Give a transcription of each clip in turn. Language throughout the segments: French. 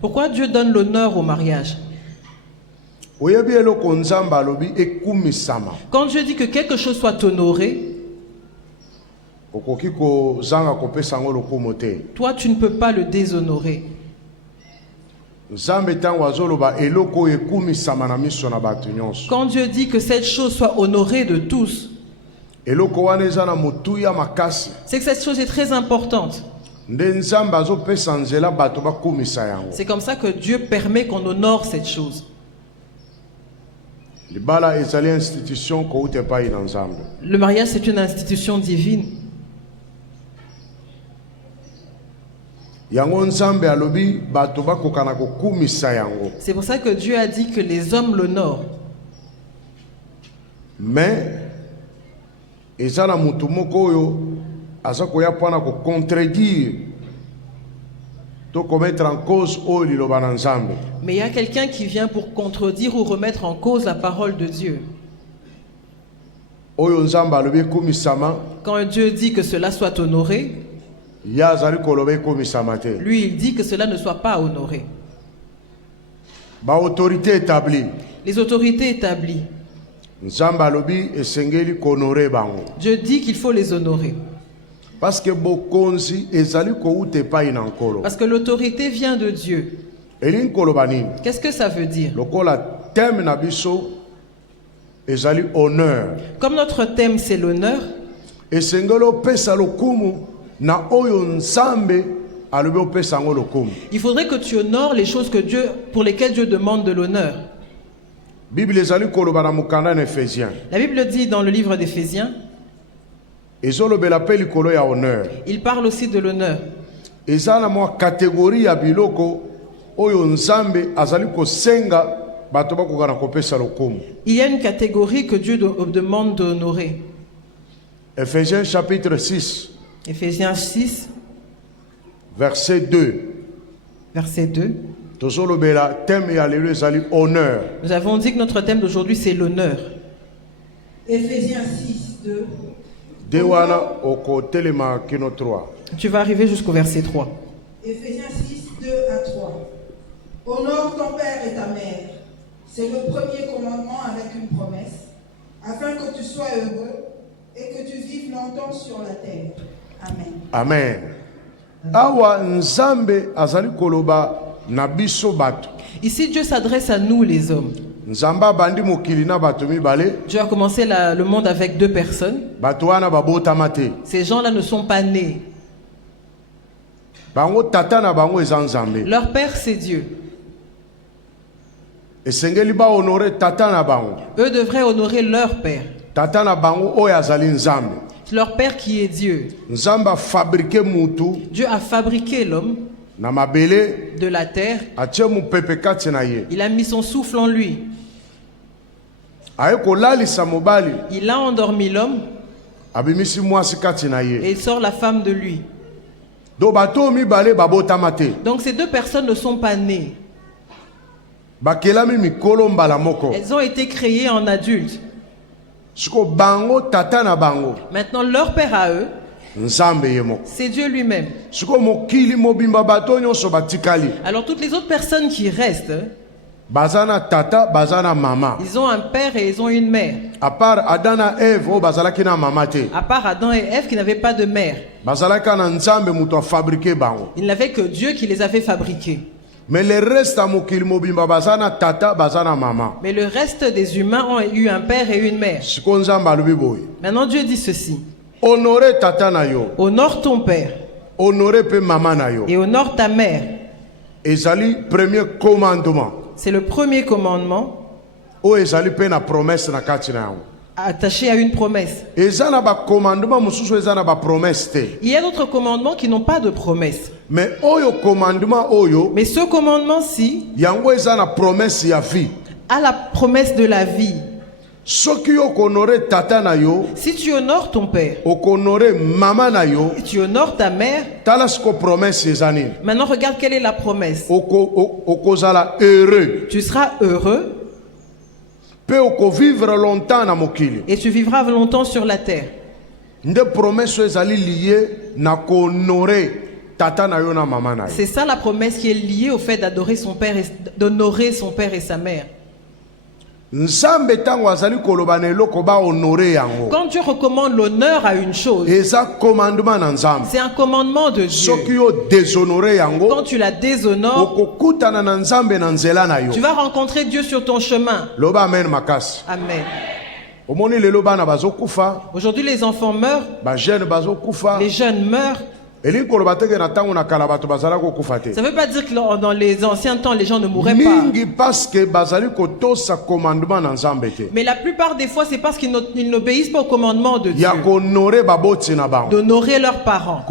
Pourquoi Dieu donne l'honneur au mariage? Quand Dieu dit que quelque chose soit honoré, toi tu ne peux pas le déshonorer. Quand Dieu dit que cette chose soit honorée de tous, c'est que cette chose est très importante. C'est comme ça que Dieu permet qu'on honore cette chose. Le mariage, c'est une institution divine. C'est pour ça que Dieu a dit que les hommes l'honorent. Mais contredire, commettre en cause. Mais il y a quelqu'un qui vient pour contredire ou remettre en cause la parole de Dieu. Quand Dieu dit que cela soit honoré, lui il dit que cela ne soit pas honoré. Les autorités établies, Dieu dit qu'il faut les honorer. Parce que l'autorité vient de Dieu. Qu'est-ce que ça veut dire? Comme notre thème c'est l'honneur, il faudrait que tu honores les choses que pour lesquelles Dieu demande de l'honneur. La Bible dit dans le livre d'Éphésiens, il parle aussi de l'honneur. Il y a une catégorie que Dieu demande d'honorer. Éphésiens chapitre 6. Éphésiens 6. Verset 2. Verset 2. Nous avons dit que notre thème d'aujourd'hui c'est l'honneur. Éphésiens 6, 2. Tu vas arriver jusqu'au verset 3. Éphésiens 6, 2 à 3. Honore ton père et ta mère. C'est le premier commandement avec une promesse, afin que tu sois heureux et que tu vives longtemps sur la terre. Amen. Amen. Awa nzambe azali koloba na biso bato. Ici Dieu s'adresse à nous les hommes. Nzamba bandi mokili na bato mibale. Dieu a commencé le monde avec 2 personnes. Bato wana babotama te. Ces gens-là ne sont pas nés. Bango tata na bango eza nzambe. Leur père c'est Dieu. Esengeli ba honorer tata na bango. Eux devraient honorer leur père. Tata na bango oyo azali nzambe. Leur père qui est Dieu. Nzamba fabriqué mutu. Dieu a fabriqué l'homme de la terre. Il a mis son souffle en lui. Il a endormi l'homme et il sort la femme de lui. Donc ces 2 personnes ne sont pas nées. Elles ont été créées en adultes. Maintenant leur père à eux, c'est Dieu lui-même. Alors toutes les autres personnes qui restent, ils ont un père et ils ont une mère. À part Adam et Ève qui n'avaient pas de mère. Il n'avait que Dieu qui les avait fabriqués. Mais le reste des humains ont eu un père et une mère. Maintenant Dieu dit ceci. Honore ton père. Et honore ta mère. C'est le premier commandement. Attaché à une promesse. Il y a d'autres commandements qui n'ont pas de promesse. Mais ce commandement-ci a la promesse de la vie. Si tu honores ton père, et tu honores ta mère, maintenant regarde quelle est la promesse. Tu seras heureux et tu vivras longtemps sur la terre. C'est ça la promesse qui est liée au fait d'adorer son père et d'honorer son père et sa mère. Quand Dieu recommande l'honneur à une chose, c'est un commandement de Dieu. Quand tu la déshonores, tu vas rencontrer Dieu sur ton chemin. Amen. Aujourd'hui, les enfants meurent, les jeunes meurent. Ça ne veut pas dire que dans les anciens temps, les gens ne mouraient pas. Mais la plupart des fois, c'est parce qu'ils n'obéissent pas au commandement de Dieu. D'honorer leurs parents,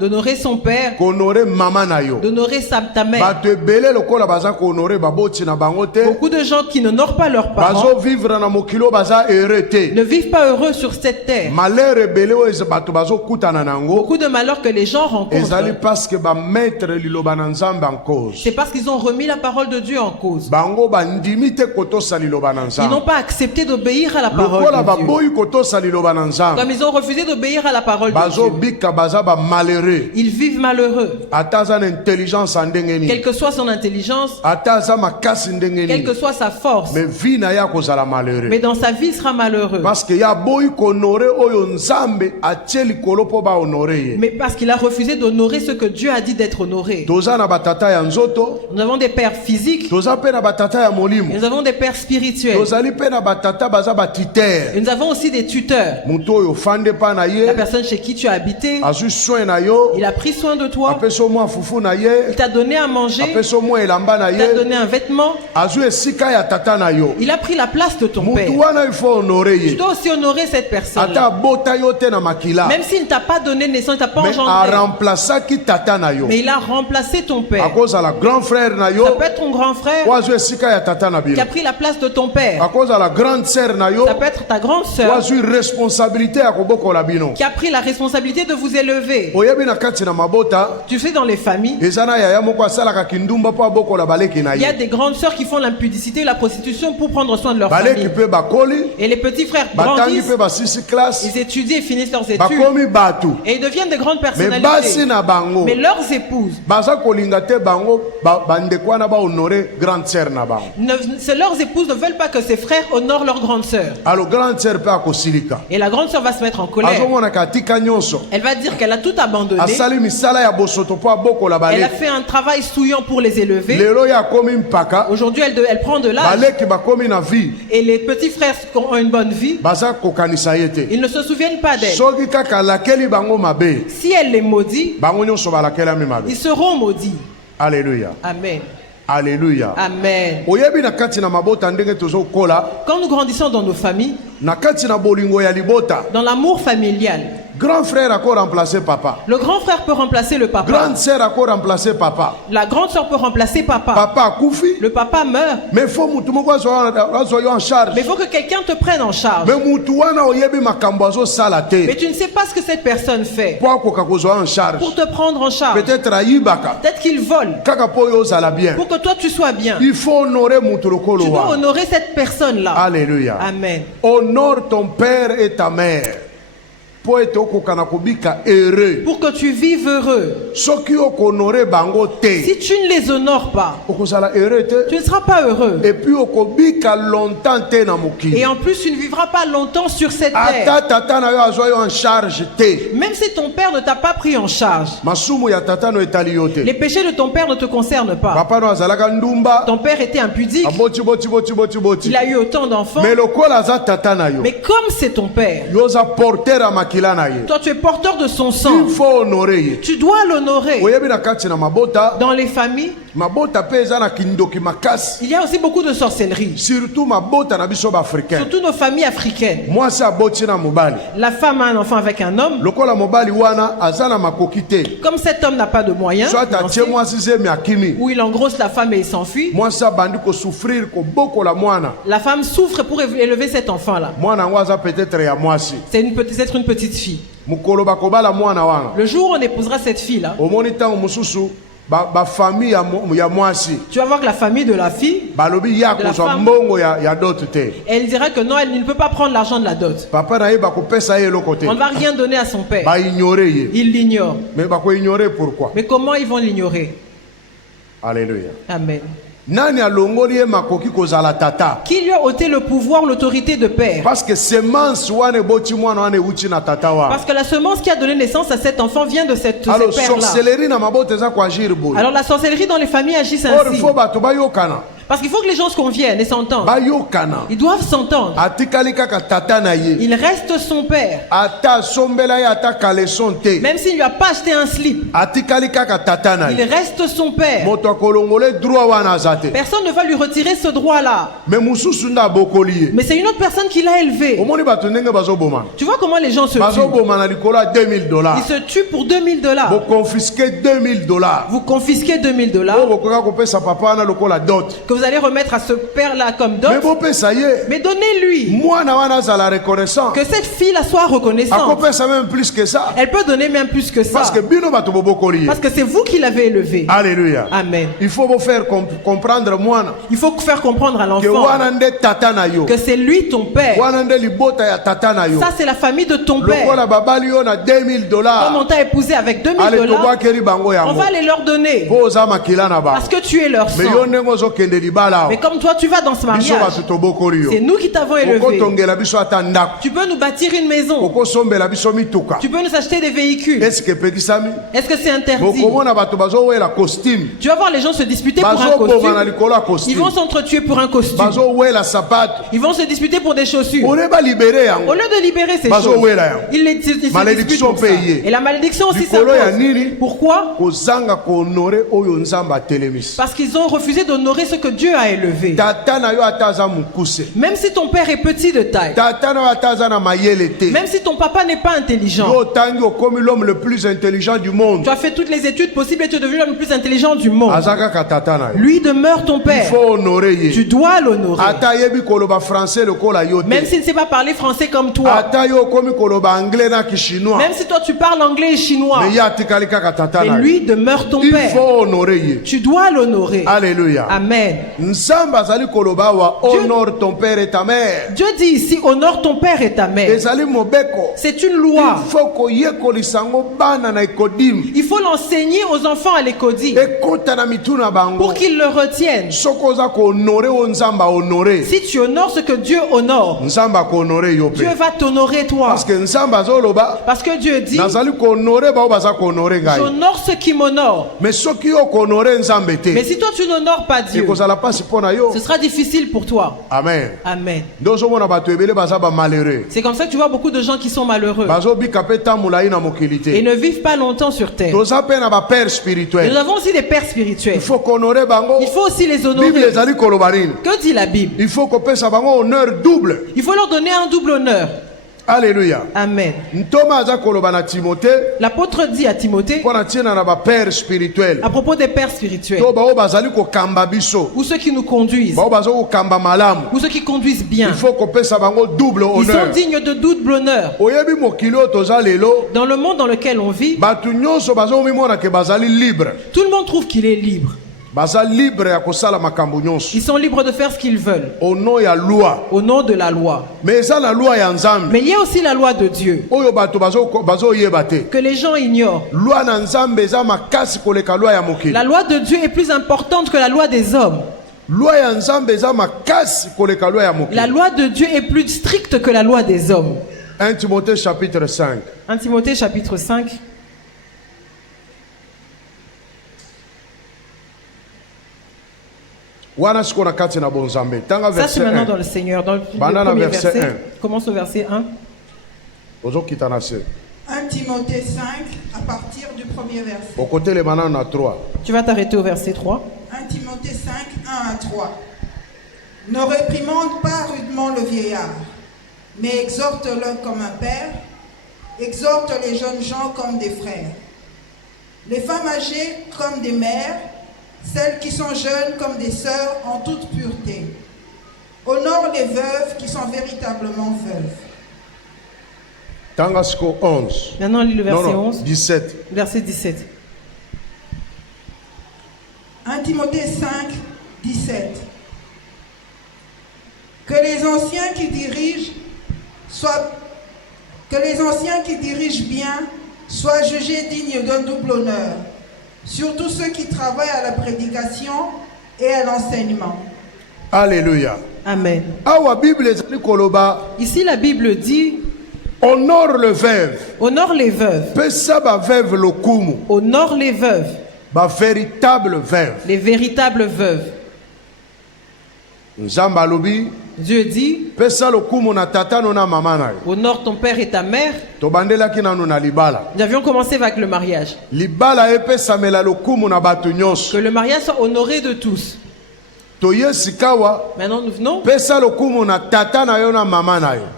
d'honorer son père, d'honorer ta mère. Beaucoup de gens qui n'honorent pas leurs parents ne vivent pas heureux sur cette terre. Beaucoup de malheurs que les gens rencontrent, c'est parce qu'ils ont remis la parole de Dieu en cause. Ils n'ont pas accepté d'obéir à la parole de Dieu. Comme ils ont refusé d'obéir à la parole de Dieu, ils vivent malheureux. Quelle que soit son intelligence, quelle que soit sa force, mais dans sa vie il sera malheureux. Mais parce qu'il a refusé d'honorer ce que Dieu a dit d'être honoré. Nous avons des pères physiques, nous avons des pères spirituels, et nous avons aussi des tuteurs. La personne chez qui tu as habité, il a pris soin de toi, il t'a donné à manger, il t'a donné un vêtement, il a pris la place de ton père. Tu dois aussi honorer cette personne, même s'il ne t'a pas donné naissance, il ne t'a pas engendré, mais il a remplacé ton père. Ça peut être ton grand frère qui a pris la place de ton père. Ça peut être ta grande sœur qui a pris la responsabilité de vous élever. Tu sais, dans les familles, il y a des grandes sœurs qui font l'impudicité et la prostitution pour prendre soin de leur famille. Et les petits frères grandissent, ils étudient et finissent leurs études, et ils deviennent de grandes personnalités. Mais leurs épouses, leurs épouses ne veulent pas que ses frères honorent leur grande sœur. Et la grande sœur va se mettre en colère. Elle va dire qu'elle a tout abandonné. Elle a fait un travail souillant pour les élever. Aujourd'hui, elle prend de l'âge. Et les petits frères ont une bonne vie, ils ne se souviennent pas d'elle. Si elle les maudit, ils seront maudits. Alléluia. Amen. Alléluia. Amen. Quand nous grandissons dans nos familles, dans l'amour familial, grand frère a remplacé papa. Le grand frère peut remplacer le papa. Grande sœur a remplacé papa. La grande sœur peut remplacer papa. Papa a koufi. Le papa meurt. Mais il faut en charge. Mais il faut que quelqu'un te prenne en charge. Mais tu ne sais pas ce que cette personne fait pour te prendre en charge. Peut-être qu'il vole pour que toi tu sois bien. Il faut honorer tu dois honorer cette personne-là. Alléluia. Amen. Honore ton père et ta mère pour que tu vives heureux. Si tu ne les honores pas, tu ne seras pas heureux. Et en plus, tu ne vivras pas longtemps sur cette terre. Même si ton père ne t'a pas pris en charge, les péchés de ton père ne te concernent pas. Ton père était impudique, il a eu autant d'enfants, mais comme c'est ton père, toi tu es porteur de son sang, il faut honorer. Tu dois l'honorer. Dans les familles, il y a aussi beaucoup de sorcellerie. Surtout nos familles africaines. La femme a un enfant avec un homme. Comme cet homme n'a pas de moyens, ou il engrosse la femme et il s'enfuit, la femme souffre pour élever cet enfant-là. C'est peut-être une petite fille. Le jour où on épousera cette fille-là, Tu vas voir que la famille de la fille, de la femme, elle dira que non, elle ne peut pas prendre l'argent de la dot. On ne va rien donner à son père. Il l'ignore. Pourquoi? Mais comment ils vont l'ignorer? Alléluia. Amen. Qui lui a ôté le pouvoir, l'autorité de père? Parce que la semence qui a donné naissance à cet enfant vient de cette père-là. Alors la sorcellerie dans les familles agissent ainsi. Parce qu'il faut que les gens se conviennent et s'entendent. Ils doivent s'entendre. Il reste son père. Même s'il ne lui a pas acheté un slip. Il reste son père. Personne ne va lui retirer ce droit-là. Mais c'est une autre personne qui l'a élevé. Tu vois comment les gens se tuent? Ils se tuent pour $2000. Vous confisquez $2000. Vous confisquez $2000. Que vous allez remettre à ce père-là comme dot. Mais donnez-lui. Que cette fille-là soit reconnaissante. Elle peut donner même plus que ça. Parce que c'est vous qui l'avez élevé. Alléluia. Amen. Il faut vous faire comprendre Il faut faire comprendre à l'enfant que c'est lui ton père. Ça c'est la famille de ton père. Comme on t'a épousé avec $2000, on va les leur donner. Parce que tu es leur sang. Mais comme toi tu vas dans ce mariage, c'est nous qui t'avons élevé. Tu peux nous bâtir une maison. Tu peux nous acheter des véhicules. Est-ce que c'est interdit? Tu vas voir les gens se disputer pour un costume. Ils vont s'entretuer pour un costume. Ils vont se disputer pour des chaussures. Au lieu de libérer ces choses, ils se disputent pour ça. Et la malédiction aussi s'impose. Pourquoi? Parce qu'ils ont refusé d'honorer ce que Dieu a élevé. Même si ton père est petit de taille, même si ton papa n'est pas intelligent, l'homme le plus intelligent du monde. Tu as fait toutes les études possibles et tu es devenu l'homme le plus intelligent du monde. Lui demeure ton père. Il faut honorer. Tu dois l'honorer. Même s'il ne sait pas parler français comme toi. Même si toi tu parles anglais et chinois. Mais lui demeure ton père. Il faut honorer. Tu dois l'honorer. Alléluia. Amen. Honore ton père et ta mère. Dieu dit ici, honore ton père et ta mère. C'est une loi. Il faut l'enseigner aux enfants à l'écodie pour qu'ils le retiennent. Si tu honores ce que Dieu honore, Dieu va t'honorer toi. Parce que Dieu dit, j'honore ceux qui m'honorent. Mais si toi tu n'honores pas Dieu, ce sera difficile pour toi. Amen. Amen. C'est comme ça que tu vois beaucoup de gens qui sont malheureux et ne vivent pas longtemps sur terre. Nous avons aussi des pères spirituels. Il faut aussi les honorer. Que dit la Bible? Il faut Il faut leur donner un double honneur. Alléluia. Amen. L'apôtre dit à Timothée à propos des pères spirituels ou ceux qui nous conduisent ou ceux qui conduisent bien. Il faut qu'on double honneur. Ils sont dignes de double honneur. Dans le monde dans lequel on vit, tout le monde trouve qu'il est libre. Ils sont libres de faire ce qu'ils veulent au nom de la loi. Mais il y a aussi la loi de Dieu que les gens ignorent. La loi de Dieu est plus importante que la loi des hommes. La loi de Dieu est plus stricte que la loi des hommes. 1 Timothée chapitre 5. 1 Timothée chapitre 5. Ça c'est maintenant dans le Seigneur, dans le premier verset. Commence au verset 1. 1 Timothée 5, à partir du premier verset. Tu vas t'arrêter au verset 3. 1 Timothée 5, 1 à 3. Ne réprimande pas rudement le vieillard, mais exhorte-le comme un père, exhorte les jeunes gens comme des frères, les femmes âgées comme des mères, celles qui sont jeunes comme des sœurs en toute pureté. Honore les veuves qui sont véritablement veuves. Maintenant, lis le verset 11. 17. Verset 17. 1 Timothée 5, 17. Que les anciens qui dirigent bien soient jugés dignes d'un double honneur, surtout ceux qui travaillent à la prédication et à l'enseignement. Alléluia. Amen. Ici la Bible dit: honore le veuve. Honore les veuves. Honore les veuves. Les véritables veuves. Dieu dit: honore ton père et ta mère. Nous avions commencé avec le mariage. Que le mariage soit honoré de tous. Maintenant nous venons.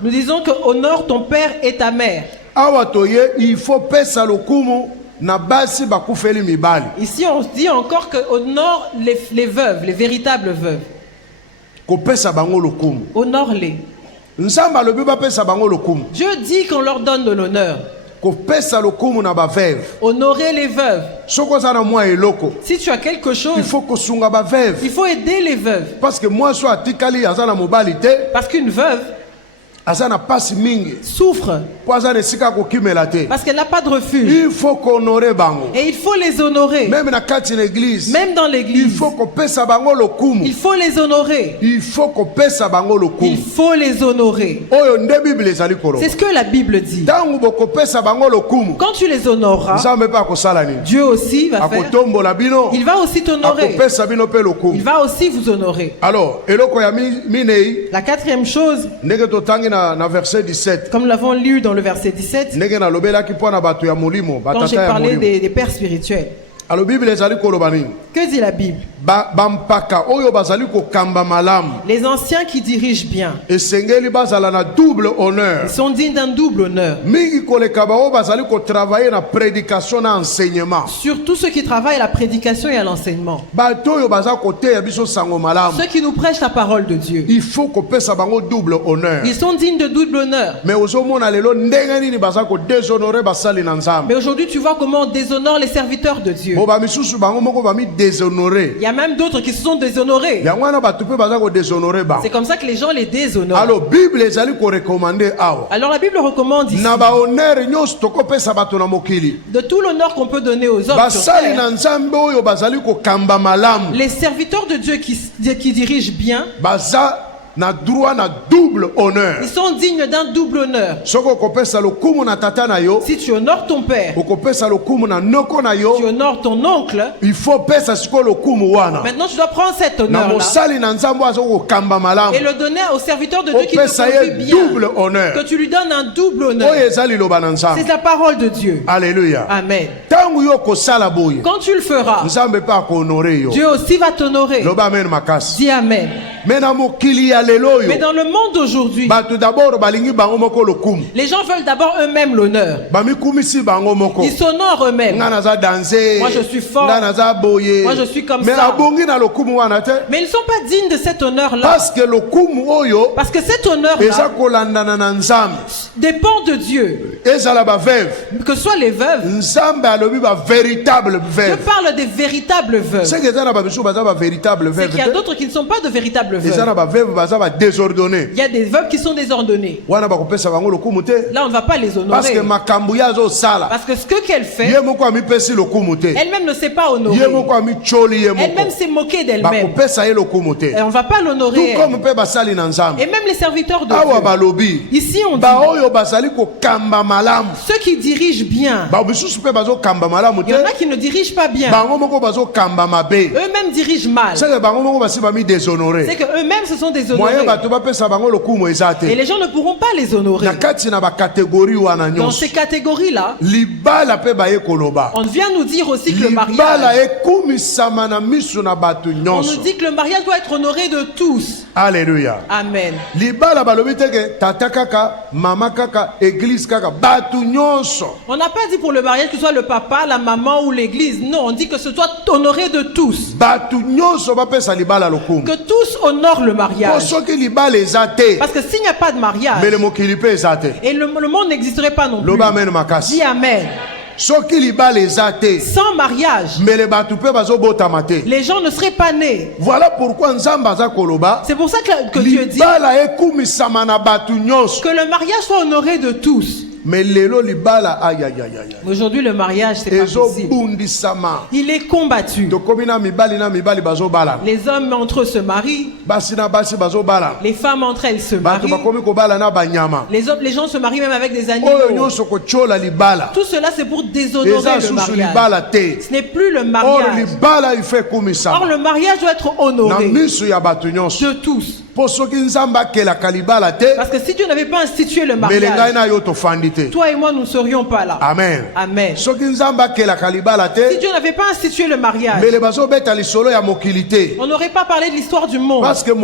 Nous disons que honore ton père et ta mère. Il faut ici on dit encore que honore les veuves, les véritables veuves. Honore-les. Dieu dit qu'on leur donne de l'honneur. Honorer les veuves. Si tu as quelque chose, il faut aider les veuves. Parce qu'une veuve souffre parce qu'elle n'a pas de refuge. Il faut honorer et il faut les honorer. Même dans l'église, il faut les honorer. Il faut les honorer. C'est ce que la Bible dit. Quand tu les honoreras, Dieu aussi va faire. Il va aussi t'honorer. Il va aussi vous honorer. Alors, la quatrième chose, verset 17. Comme nous l'avons lu dans le verset 17, quand j'ai parlé des pères spirituels. Que dit la Bible? Les anciens qui dirigent bien, ils sont dignes d'un double honneur. Surtout ceux qui travaillent à la prédication et à l'enseignement. Ceux qui nous prêchent la parole de Dieu. Il faut qu'on pèse double honneur. Ils sont dignes de double honneur. Mais aujourd'hui tu vois comment on déshonore les serviteurs de Dieu. Il y a même d'autres qui se sont déshonorés. C'est comme ça que les gens les déshonorent. Alors la Bible recommande ici de tout l'honneur qu'on peut donner aux hommes sur terre, les serviteurs de Dieu qui dirigent bien, na droit na double honneur. Ils sont dignes d'un double honneur. Si tu honores ton père, tu honores ton oncle, il faut maintenant tu dois prendre cet honneur là et le donner au serviteur de Dieu qui te conduit bien. Double honneur. Que tu lui donnes un double honneur. C'est la parole de Dieu. Alléluia. Amen. Quand tu le feras, Dieu aussi va t'honorer. Dis Amen. Mais dans le monde d'aujourd'hui, les gens veulent d'abord eux-mêmes l'honneur. Ils s'honorent eux-mêmes. Moi je suis fort. Moi je suis comme ça. Mais ils ne sont pas dignes de cet honneur-là. Parce que cet honneur-là dépend de Dieu. Que ce soit les veuves. Je parle des véritables veuves. C'est qu'il y a d'autres qui ne sont pas de véritables veuves. Il y a des veuves qui sont désordonnées. Là, on ne va pas les honorer. Parce que ce qu'elle fait, elle-même ne sait pas honorer. Elle-même s'est moquée d'elle-même. Et on ne va pas l'honorer. Et même les serviteurs de Dieu. Ici, on dit ceux qui dirigent bien. Il y en a qui ne dirigent pas bien. Eux-mêmes dirigent mal. C'est qu'eux-mêmes se sont déshonorés. Et les gens ne pourront pas les honorer. Dans ces catégories-là, on vient nous dire aussi que le mariage, on nous dit que le mariage doit être honoré de tous. Alléluia. Amen. On n'a pas dit pour le mariage que ce soit le papa, la maman ou l'église. Non, on dit que ce soit honoré de tous. Que tous honorent le mariage. Parce que s'il n'y a pas de mariage, et le monde n'existerait pas non plus. Dis Amen. sans mariage, les gens ne seraient pas nés. Voilà pourquoi c'est pour ça que Dieu dit que le mariage soit honoré de tous. Mais aujourd'hui le mariage c'est pas possible. Il est combattu. Les hommes entre eux se marient. Les femmes entre elles se marient. Les gens se marient même avec des animaux. Tout cela c'est pour déshonorer le mariage. Ce n'est plus le mariage. Or le mariage doit être honoré de tous. Parce que si Dieu n'avait pas institué le mariage, toi et moi nous ne serions pas là. Amen. Amen. Si Dieu n'avait pas institué le mariage, on n'aurait pas parlé de l'histoire du monde. Parce que le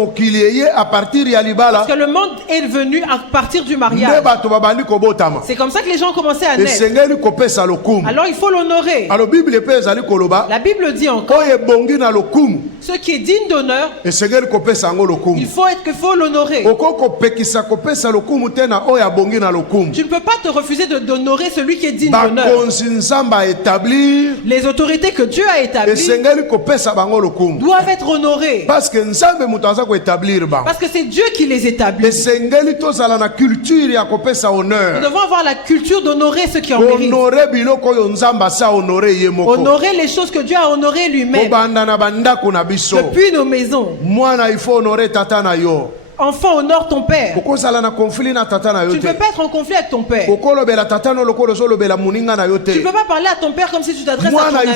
monde est venu à partir du mariage. C'est comme ça que les gens commençaient à naître. Alors il faut l'honorer. La Bible dit encore, ce qui est digne d'honneur, il faut l'honorer. Tu ne peux pas te refuser d'honorer celui qui est digne d'honneur. Les autorités que Dieu a établies doivent être honorées. Parce que c'est Dieu qui les établit. Nous devons avoir la culture d'honorer ceux qui en méritent. Honorer les choses que Dieu a honorées lui-même. Depuis nos maisons. Il faut honorer tata na yo. Enfant, honore ton père. Tu ne peux pas être en conflit avec ton père. Tu ne peux pas parler à ton père comme si tu t'adresses à ton ami.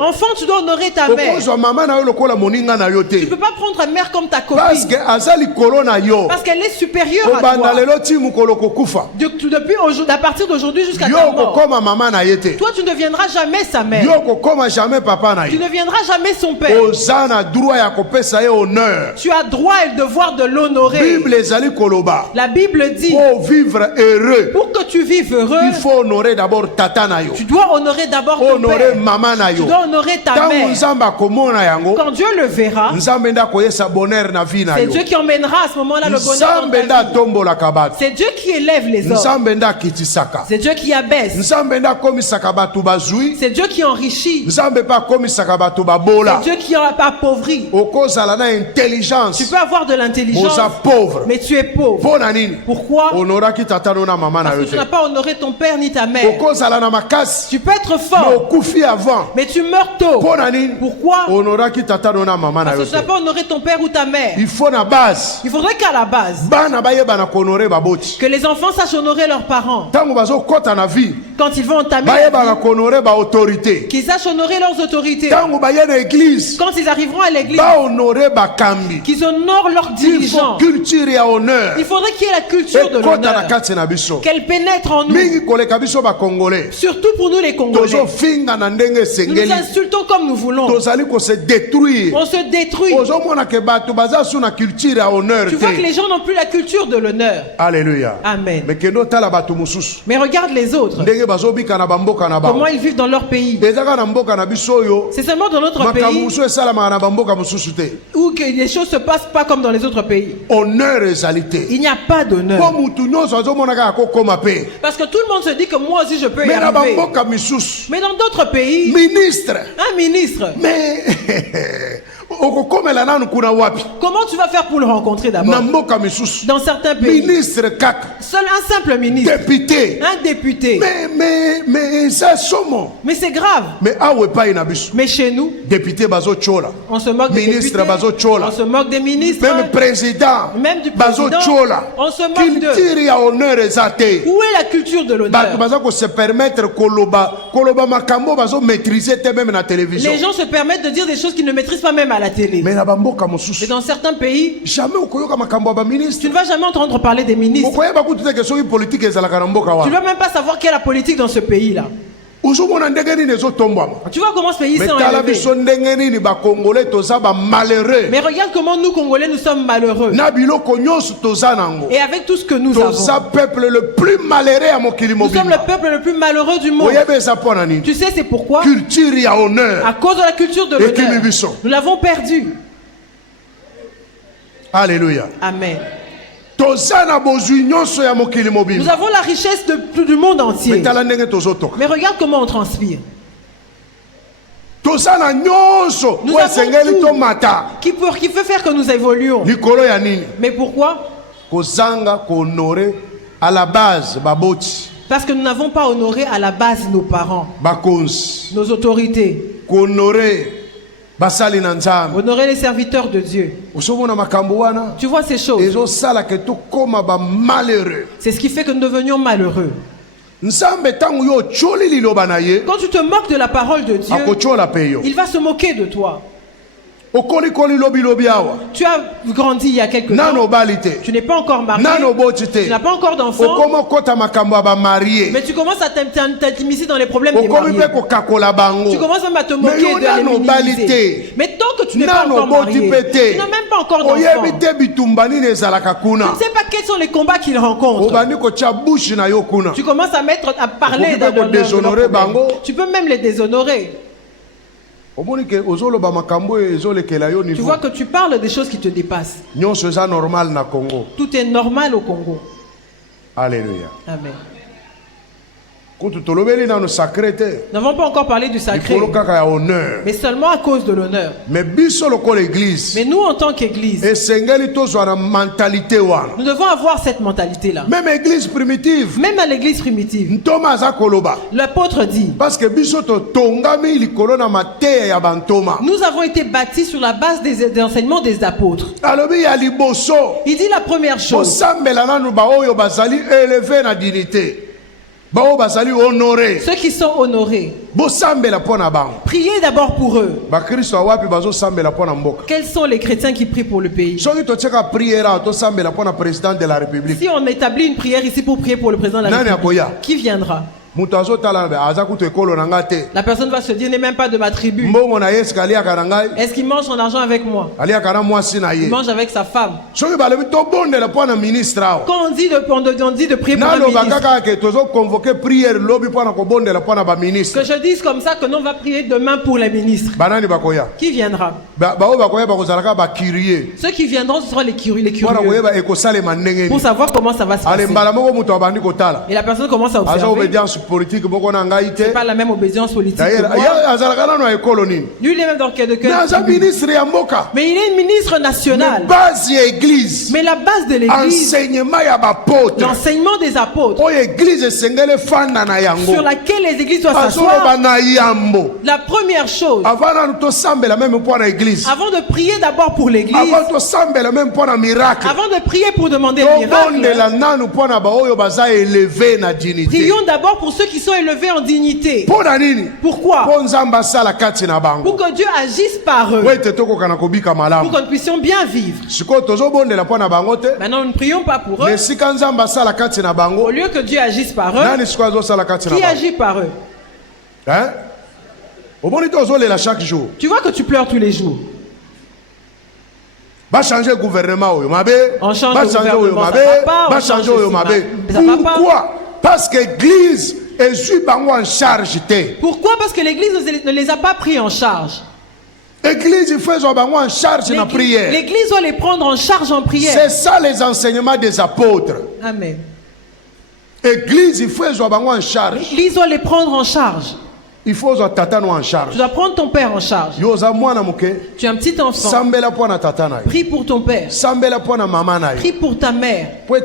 Enfant, tu dois honorer ta mère. Tu ne peux pas prendre ta mère comme ta copine. Parce qu'elle est supérieure à toi. À partir d'aujourd'hui jusqu'à ta mort. Toi, tu ne deviendras jamais sa mère. Tu ne deviendras jamais son père. Tu as droit et le devoir de l'honorer. La Bible dit, pour vivre heureux, pour que tu vives heureux, il faut honorer d'abord tata na yo. Tu dois honorer d'abord ton père. Tu dois honorer ta mère. Quand Dieu le verra, c'est Dieu qui emmènera à ce moment-là le bonheur dans ta vie. C'est Dieu qui élève les hommes. C'est Dieu qui abaisse. C'est Dieu qui enrichit. C'est Dieu qui appauvrit. Tu peux avoir de l'intelligence, mais tu es pauvre. Pourquoi? Parce que tu n'as pas honoré ton père ni ta mère. Tu peux être fort, mais tu meurs tôt. Pourquoi? Parce que tu n'as pas honoré ton père ou ta mère. Il faudrait qu'à la base, que les enfants sachent honorer leurs parents. Quand ils vont entamer la vie, qu'ils sachent honorer leurs autorités. Quand ils arriveront à l'église, qu'ils honorent leurs dirigeants. Il faudrait qu'il y ait la culture de l'honneur, qu'elle pénètre en nous. Surtout pour nous les Congolais. Nous nous insultons comme nous voulons. On se détruit. Tu vois que les gens n'ont plus la culture de l'honneur. Alléluia. Amen. Mais regarde les autres. Comment ils vivent dans leur pays. C'est seulement dans notre pays où que les choses se passent pas comme dans les autres pays. Il n'y a pas d'honneur. Parce que tout le monde se dit que moi aussi je peux y arriver. Mais dans d'autres pays, un ministre. Mais comment tu vas faire pour le rencontrer d'abord? Dans certains pays, seul un simple ministre, un député. Mais c'est grave. Mais chez nous, on se moque des députés, on se moque des ministres, même du président, on se moque d'eux. Où est la culture de l'honneur? Les gens se permettent de dire des choses qu'ils ne maîtrisent pas même à la télé. Mais dans certains pays, tu ne vas jamais entendre parler des ministres. Tu ne vas même pas savoir quelle est la politique dans ce pays-là. Tu vois comment ce pays s'est enlevé. Mais regarde comment nous Congolais nous sommes malheureux. Et avec tout ce que nous avons, nous sommes le peuple le plus malheureux du monde. Tu sais c'est pourquoi? À cause de la culture de l'honneur. Nous l'avons perdu. Alléluia. Amen. Nous avons la richesse de tout le monde entier. Mais regarde comment on transpire. Nous avons tout qui peut faire que nous évoluions. Mais pourquoi? À la base, parce que nous n'avons pas honoré à la base nos parents, nos autorités, honorer les serviteurs de Dieu. Tu vois ces choses? C'est ce qui fait que nous devenions malheureux. Quand tu te moques de la parole de Dieu, il va se moquer de toi. Tu as grandi il y a quelques temps. Tu n'es pas encore marié. Tu n'as pas encore d'enfant. Mais tu commences à t'immiscer dans les problèmes des mariés. Tu commences même à te moquer de la féminité. Mais tant que tu n'es pas encore marié, tu n'as même pas encore d'enfant. Tu ne sais pas quels sont les combats qu'ils rencontrent. Tu commences à parler de leur. Tu peux même les déshonorer. Tu vois que tu parles des choses qui te dépassent. Tout est normal au Congo. Alléluia. Amen. Nous n'avons pas encore parlé du sacré, mais seulement à cause de l'honneur. Mais nous, en tant qu'église, nous devons avoir cette mentalité-là. Même église primitive. Même à l'église primitive. L'apôtre dit, nous avons été bâtis sur la base des enseignements des apôtres. Il dit la première chose, ceux qui sont honorés, priez d'abord pour eux. Quels sont les chrétiens qui prient pour le pays? Si on établit une prière ici pour prier pour le président de la République, qui viendra? La personne va se dire, n'est même pas de ma tribu. Est-ce qu'il mange son argent avec moi? Il mange avec sa femme. Quand on dit de prier pour un ministre, que je dise comme ça que nous on va prier demain pour les ministres. Qui viendra? Ceux qui viendront, ce seront les curieux, pour savoir comment ça va se passer. Et la personne commence à observer. C'est pas la même obéissance politique. Lui, il est même dans quel mais il est ministre national. Mais la base de l'église, l'enseignement des apôtres, sur laquelle les églises doivent s'asseoir. La première chose, avant de prier d'abord pour l'église, avant de prier pour demander le miracle, prions d'abord pour ceux qui sont élevés en dignité. Pourquoi? Pour que Dieu agisse par eux, pour que nous puissions bien vivre. Maintenant nous ne prions pas pour eux. Au lieu que Dieu agisse par eux, qui agit par eux? Tu vois que tu pleures tous les jours. Va changer le gouvernement. On change le gouvernement, ça va pas. Pourquoi? Parce que l'église est en charge. Pourquoi? Parce que l'église ne les a pas pris en charge. L'église fait en charge en prière. L'église doit les prendre en charge en prière. C'est ça les enseignements des apôtres. Amen. L'église fait en charge. L'église doit les prendre en charge. Il faut en charge. Tu dois prendre ton père en charge. Tu es un petit enfant. Prie pour ton père. Prie pour ta mère. Pour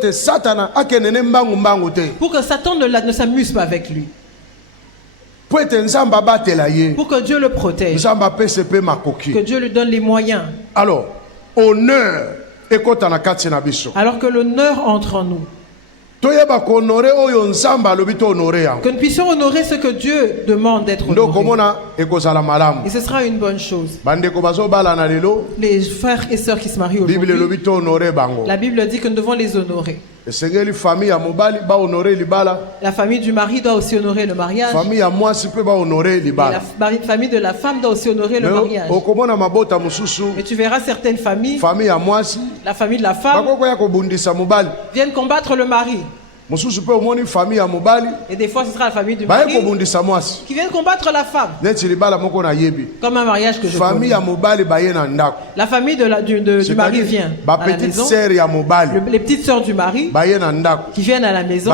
que Satan ne s'amuse pas avec lui. Pour que Dieu le protège. Que Dieu lui donne les moyens. Alors, honneur. Alors que l'honneur entre en nous. Que nous puissions honorer ce que Dieu demande d'être honoré. Et ce sera une bonne chose. Les frères et sœurs qui se marient aujourd'hui, la Bible dit que nous devons les honorer. La famille du mari doit aussi honorer le mariage. La famille de la femme doit aussi honorer le mariage. Mais tu verras certaines familles, la famille de la femme, viennent combattre le mari. Et des fois, ce sera la famille du mari qui vient combattre la femme. Comme un mariage que je connais. La famille du mari vient à la maison. Les petites sœurs du mari qui viennent à la maison.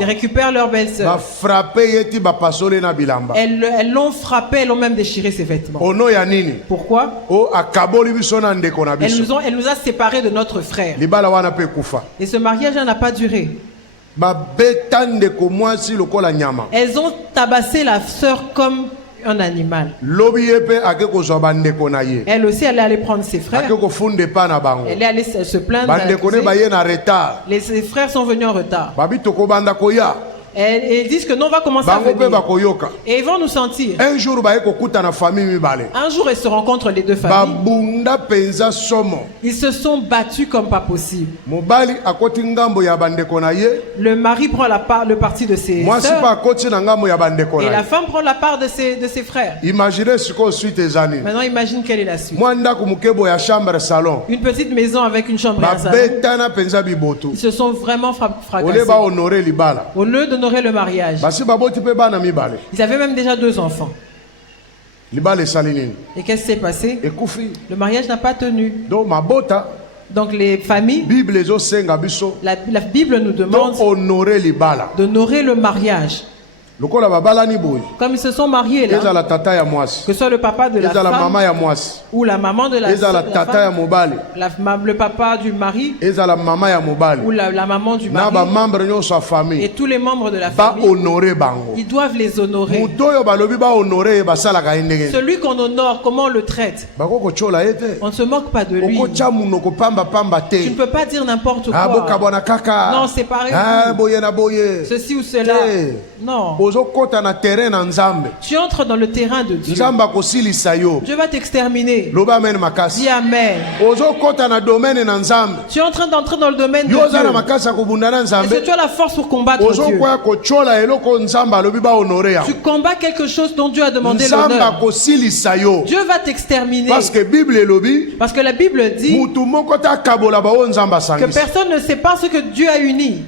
Ils récupèrent leur belle-sœur. Elles l'ont frappé, elles ont même déchiré ses vêtements. Pourquoi? Elle nous a séparés de notre frère. Et ce mariage n'a pas duré. Elles ont tabassé la sœur comme un animal. Elle aussi, elle est allée prendre ses frères. Elle est allée se plaindre. Les frères sont venus en retard. Et ils disent que non, on va commencer à venir. Et ils vont nous sentir. Un jour, ils se rencontrent les deux familles. Ils se sont battus comme pas possible. Le mari prend le parti de ses sœurs. Et la femme prend la part de ses frères. Maintenant, imagine quelle est la suite. Une petite maison avec une chambre et un salon. Ils se sont vraiment fracassés. Au lieu d'honorer le mariage. Ils avaient même déjà 2 enfants. Et qu'est-ce qui s'est passé? Le mariage n'a pas tenu. Donc les familles, la Bible nous demande d'honorer le mariage. Comme ils se sont mariés là, que ce soit le papa de la femme ou la maman de la femme, le papa du mari ou la maman du mari et tous les membres de la famille, ils doivent les honorer. Celui qu'on honore, comment on le traite? On ne se moque pas de lui. Tu ne peux pas dire n'importe quoi. Non, séparez-vous. Ceci ou cela. Non. Tu entres dans le terrain de Dieu. Dieu va t'exterminer. Dis Amen. Tu es en train d'entrer dans le domaine de Dieu. Est-ce que tu as la force pour combattre Dieu? Tu combats quelque chose dont Dieu a demandé l'honneur. Dieu va t'exterminer. Parce que la Bible dit que personne ne sait pas ce que Dieu a uni.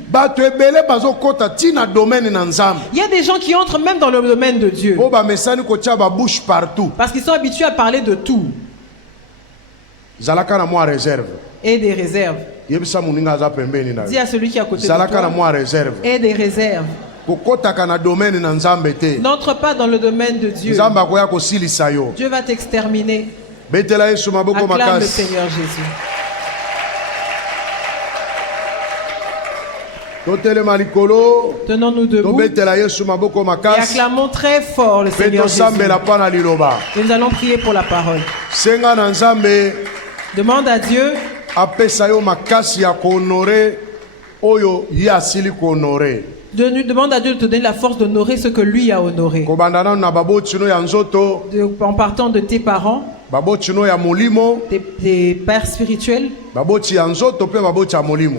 Il y a des gens qui entrent même dans le domaine de Dieu parce qu'ils sont habitués à parler de tout et des réserves. Dis à celui qui est à côté de toi, et des réserves. N'entre pas dans le domaine de Dieu. Dieu va t'exterminer. Acclame le Seigneur Jésus. Tenons-nous debout et acclamons très fort le Seigneur Jésus. Et nous allons prier pour la parole. Demande à Dieu demande à Dieu de te donner la force d'honorer ce que lui a honoré. En partant de tes parents, tes pères spirituels,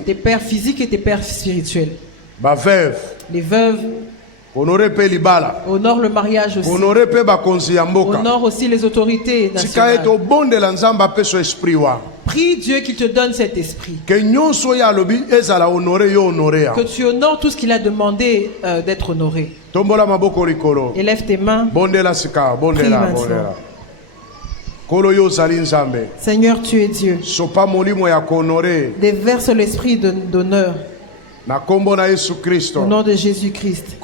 tes pères physiques et tes pères spirituels. Les veuves. Honore le mariage aussi. Honore aussi les autorités nationales. Prie Dieu qu'il te donne cet esprit. Que tu honores tout ce qu'il a demandé d'être honoré. Élève tes mains. Prie maintenant. Seigneur, tu es Dieu. Déverse l'esprit d'honneur. Au nom de Jésus-Christ.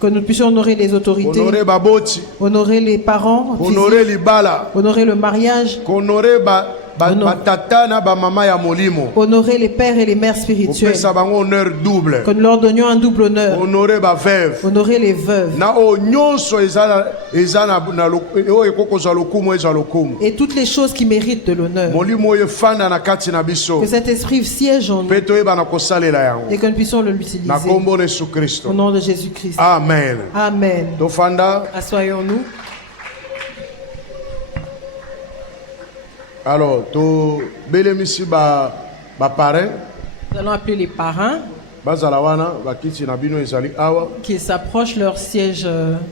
Que nous puissions honorer les autorités, honorer les parents, honorer le mariage, honorer les pères et les mères spirituels. Que nous leur donnions un double honneur. Honorer les veuves. Et toutes les choses qui méritent de l'honneur. Que cet esprit siège en nous et que nous puissions l'utiliser. Au nom de Jésus-Christ. Amen. Amen. Assoyons-nous. Alors, nous allons appeler les parrains qui s'approchent, leur siège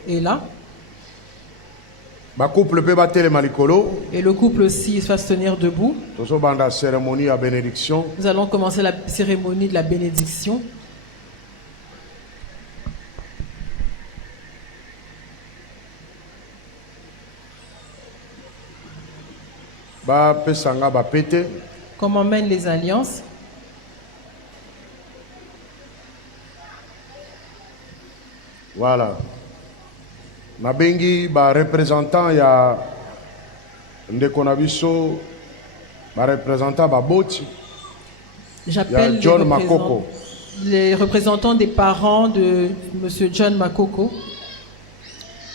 est là. Et le couple aussi va se tenir debout. Nous allons commencer la cérémonie de la bénédiction. Comment mènent les alliances? Voilà. Nabengi ba représentant ya ndeko na biso ba représentant ba boti. J'appelle les représentants des parents de monsieur John Makoko.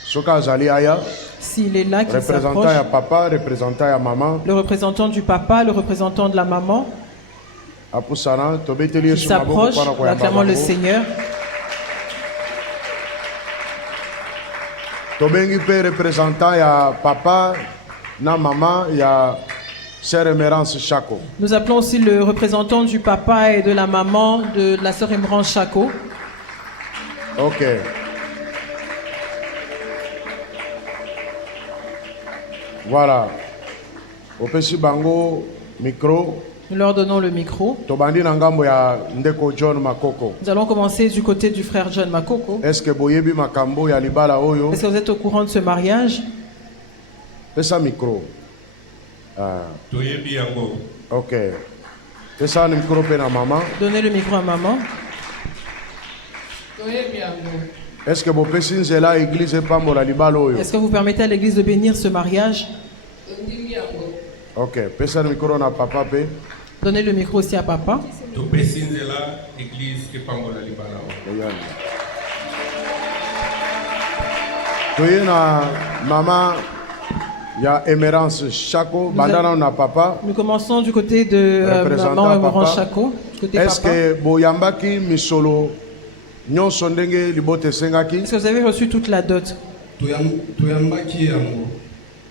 Soka Zali Aya. S'il est là, qu'il représentant s'approche. ya papa, représentant ya maman. Le représentant du papa, le représentant de la maman. Apusana, qui s'approche, acclamons le Seigneur. Tobengi pe représentant ya papa, na maman, ya sœur Emerance Chako. Nous appelons aussi le représentant du papa et de la maman de la sœur Emerance Chako. Ok. Voilà. Opesi bango micro. Nous leur donnons le micro. Tobandi na ngambo ya ndeko John Makoko. Nous allons commencer du côté du frère John Makoko. Est-ce que boyebi makambo ya libala oyo? Est-ce que vous êtes au courant de ce mariage? Pesa micro. Toyebi yango. Ok. Pesa micro pe na maman. Donnez le micro à maman. Toyebi yango. Est-ce que bopesi nzela église pambola libala oyo? Est-ce que vous permettez à l'église de bénir ce mariage? Ok. Pesa micro na papa pe. Donnez le micro aussi à papa. Toyena maman ya Emerance Chako, bandana na papa. Nous commençons du côté de maman Emerance Chako. Est-ce que boyambaki misolo nyonso ndenge libote sengaki? Est-ce que vous avez reçu toute la dot? Toyambaki yango.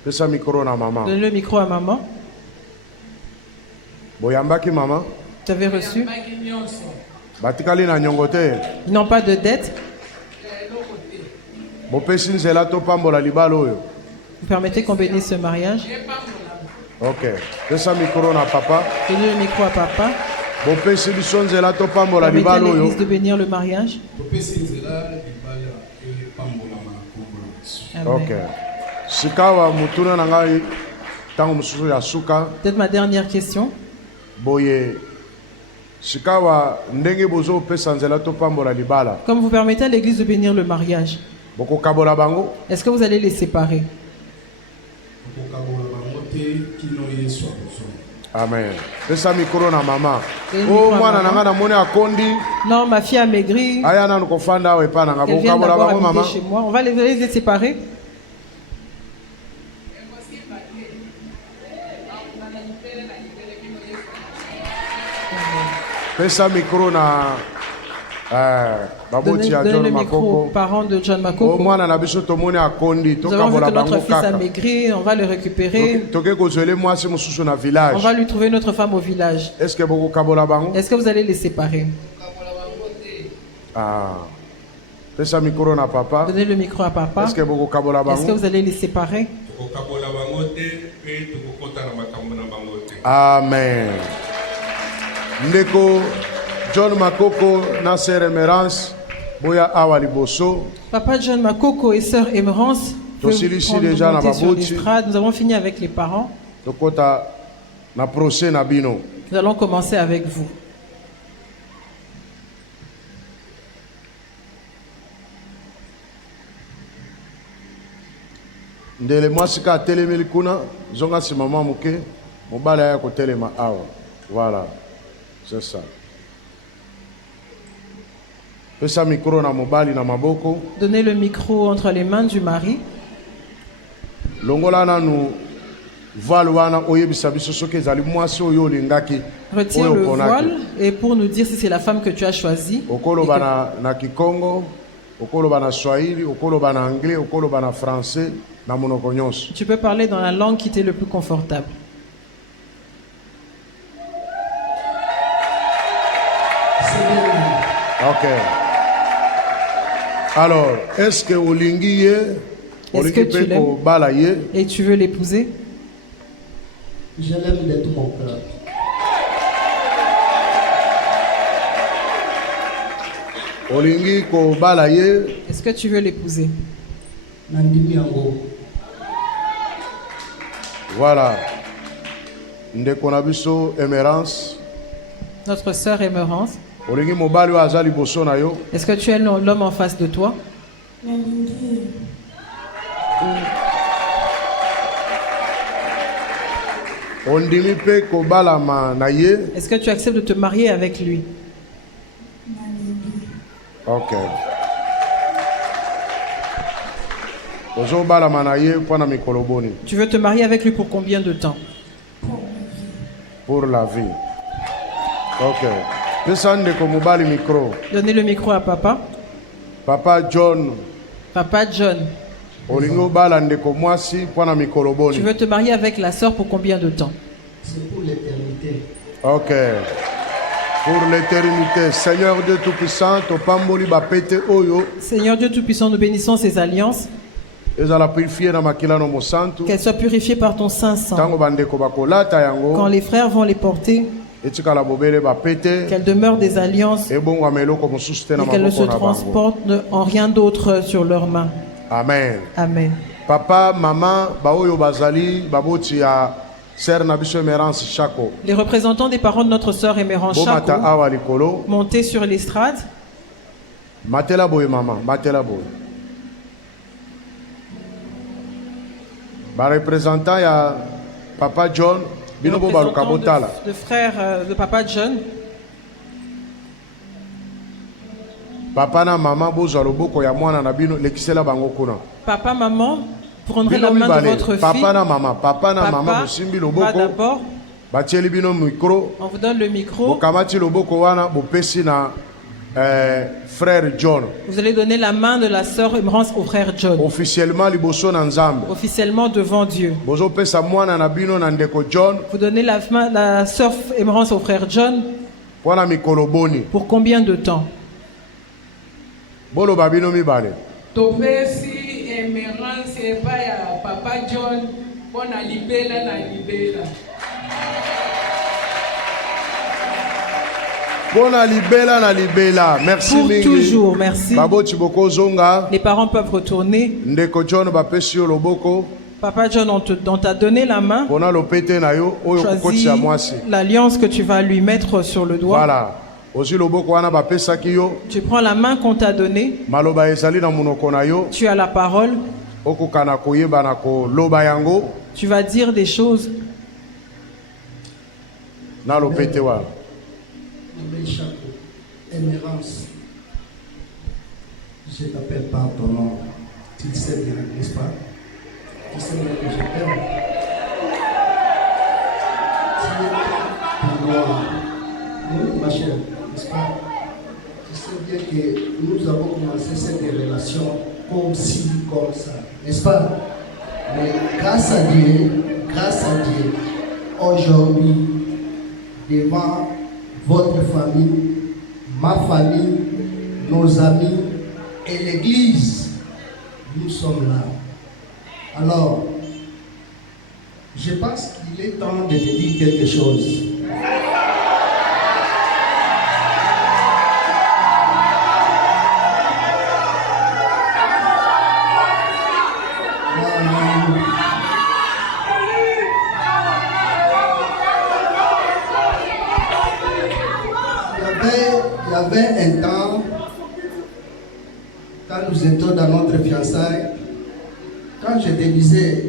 Pesa micro na maman. Donnez le micro à maman. Boyambaki maman. Vous avez reçu? Batikali na nyongote. Ils n'ont pas de dette. Bopesi nzela to pambola libala oyo. Vous permettez qu'on bénisse ce mariage? Ok. Pesa micro na papa. Donnez le micro à papa. Bopesi biso nzela to pambola Permettez libala à oyo. l'église de bénir le mariage. Amen. Ok. Sikawa mutuna na ngai tango mususu ya suka. Peut-être ma dernière question. Boye sikawa ndenge bozo pesa nzela to pambola libala. Comme vous permettez à l'église de bénir le mariage, Boko kabola bango. est-ce que vous allez les séparer? Amen. Pesa micro na mama. Oh mwana nanga na mone akondi. Non, ma fille a maigri. Aya na nkofanda we pa nanga Elle boko vient kabola d'abord bango mama. habiter chez moi. On va les séparer. Pesa micro na baboti ya Donnez John le micro aux Makoko. parents de John Oh Makoko. mwana na biso tomone akondi to Nous avons vu kabola que notre bango fils a kaka. maigri. On va le récupérer. Toke kozwele mwasi mususu na On village. va lui trouver une autre femme au village. Est-ce que boko kabola bango? Est-ce que vous allez les séparer? Ah. Pesa micro na papa. Donnez le micro à papa. Est-ce que boko kabola Est-ce que bango? vous allez les séparer? Amen. Ndeko John Makoko na sœur Emerance boya awa liboso. Papa John Makoko et sœur Emerance, Déjà na baboti. nous avons fini avec les parents. Tokota na procès na bino. Nous allons commencer avec vous. Ndele mwasika atelemeli kuna zonga si mama muke mobala ya ko telema awa. Voilà. C'est ça. Pesa micro na mobali na maboko. Donnez le micro entre les mains du mari. Longola nanu voile wana oyebisa biso soki ezali mwasi oyo lingaki. Retire le voile et pour nous dire si c'est la femme que tu as choisie. Okoloba na Kikongo, okoloba na Swahili, okoloba na anglais, okoloba na français, na monoko nyonso. Tu peux parler dans la langue qui t'est le plus confortable. Ok. Alors, est-ce que olingi ye Est-ce que tu l'aimes et tu veux l'épouser? Je l'aime de tout mon cœur. Est-ce que tu veux l'épouser? Voilà. Émérance. Notre sœur Émérance. Est-ce que tu es l'homme en face de toi? Est-ce que tu acceptes de te marier avec lui? Ok. Tu veux te marier avec lui pour combien de temps? Pour la vie. Ok. Donnez le micro à papa. Papa John. Papa John. Tu veux te marier avec la sœur pour combien de temps? C'est pour l'éternité. Ok. Pour l'éternité. Seigneur Dieu Tout-Puissant, Seigneur Dieu Tout-Puissant, nous bénissons ces alliances. Qu'elles soient purifiées par ton Saint-Sang. Quand les frères vont les porter, qu'elles demeurent des alliances et qu'elles ne se transportent en rien d'autre sur leurs mains. Amen. Amen. Papa, maman, baoyo bazali, baboti ya sœur nabiso Émérance Chako. Les représentants des parents de notre sœur Émérance Chako, montés sur l'estrade. Matela boy maman, matela boy. Ba représentant ya Papa John, binobo baluka botala. Le frère de Papa John. Papa na maman bozo loboko ya mwana na bino lekisela bango kuna. Papa maman prendrait la main de votre fille. Papa na maman bosimbi loboko. D'abord. Batieli bino micro. On vous donne le micro. Bokamati loboko wana bopesi na frère John. Vous allez donner la main de la sœur Émérance au frère John. Officiellement liboso na Nzambe. Officiellement devant Dieu. Bozo pesa mwana na bino na ndeko John. Vous donnez la sœur Émérance au frère John. Wana mikolo boni. Pour combien de temps? Bolo babino mibale. Topesi Émérance epa ya Papa John pona libela na libela. Pona libela na libela. Merci pour mingi. Toujours, merci. Babo chiboko zonga. Les parents peuvent retourner. Ndeko John bapesi yo loboko. Papa John, on t'a donné la main. Pona lopete na yo oyo kokoti ya mwasi. L'alliance que tu vas lui mettre sur le doigt. Voilà. Tu prends la main qu'on t'a donnée. Tu as la parole. Tu vas dire des choses. Émérance, je t'appelle par ton nom. Tu le sais bien, n'est-ce pas? Tu sais bien que je t'aime. Tu es pour moi. Oui, ma chère. N'est-ce pas? Je sais bien que nous avons commencé cette relation comme ci, comme ça, n'est-ce pas? Mais grâce à Dieu, aujourd'hui, devant votre famille, ma famille, nos amis et l'Église, nous sommes là. Alors, je pense qu'il est temps de te dire quelque chose. Il y avait un temps, quand nous étions dans notre fiançailles, quand je te disais,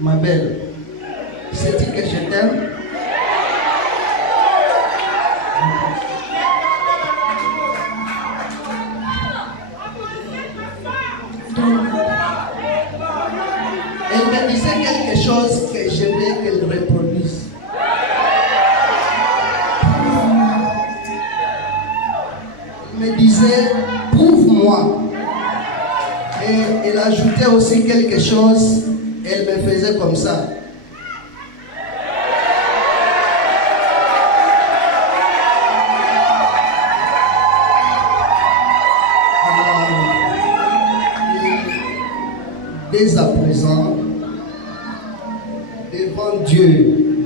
ma belle, sais-tu que je t'aime? Elle me disait quelque chose que j'aimerais qu'elle reproduise. Elle me disait, prouve-moi. Et elle ajoutait aussi quelque chose, elle me faisait comme ça. dès à présent, devant Dieu,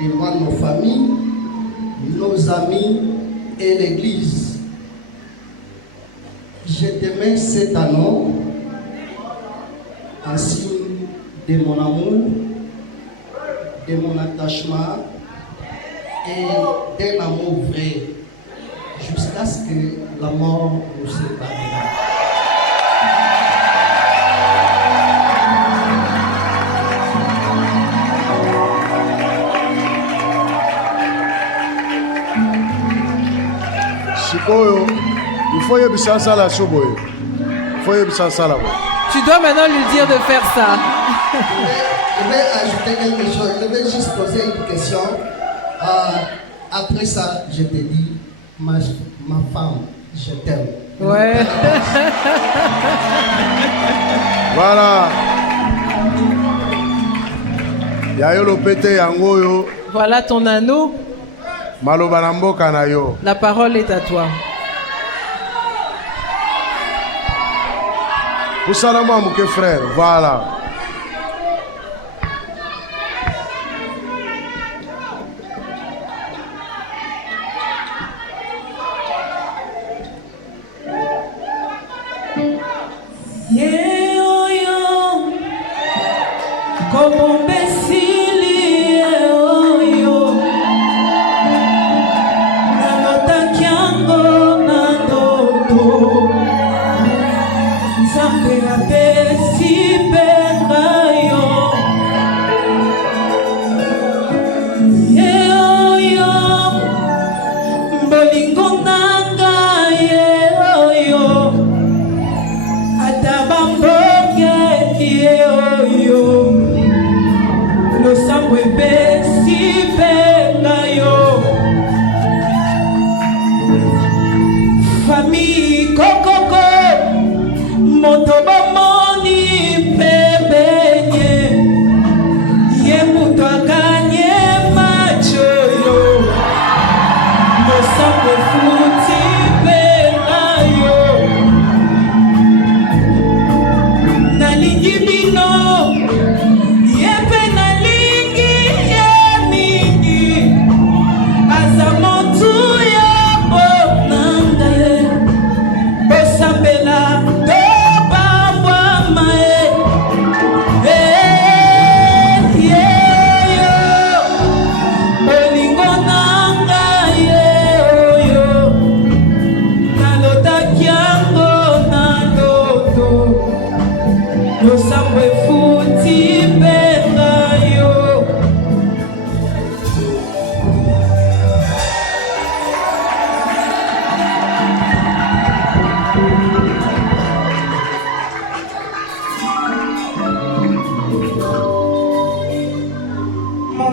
devant nos familles, nos amis et l'Église, je te mets cet anneau en signe de mon amour, de mon attachement et d'un amour vrai, jusqu'à ce que la mort nous séparera. Sikoyo, il faut y avoir ça la souboye. Il faut y avoir ça la. Tu dois maintenant lui dire de faire ça. Je vais ajouter quelque chose. Je vais juste poser une question. Après ça, je te dis, ma femme, je t'aime. Ouais. Voilà. Yayo pété yangoyo. Voilà ton anneau. Malobanambo kanayo. La parole est à toi. Pour ça, là, mon frère, voilà.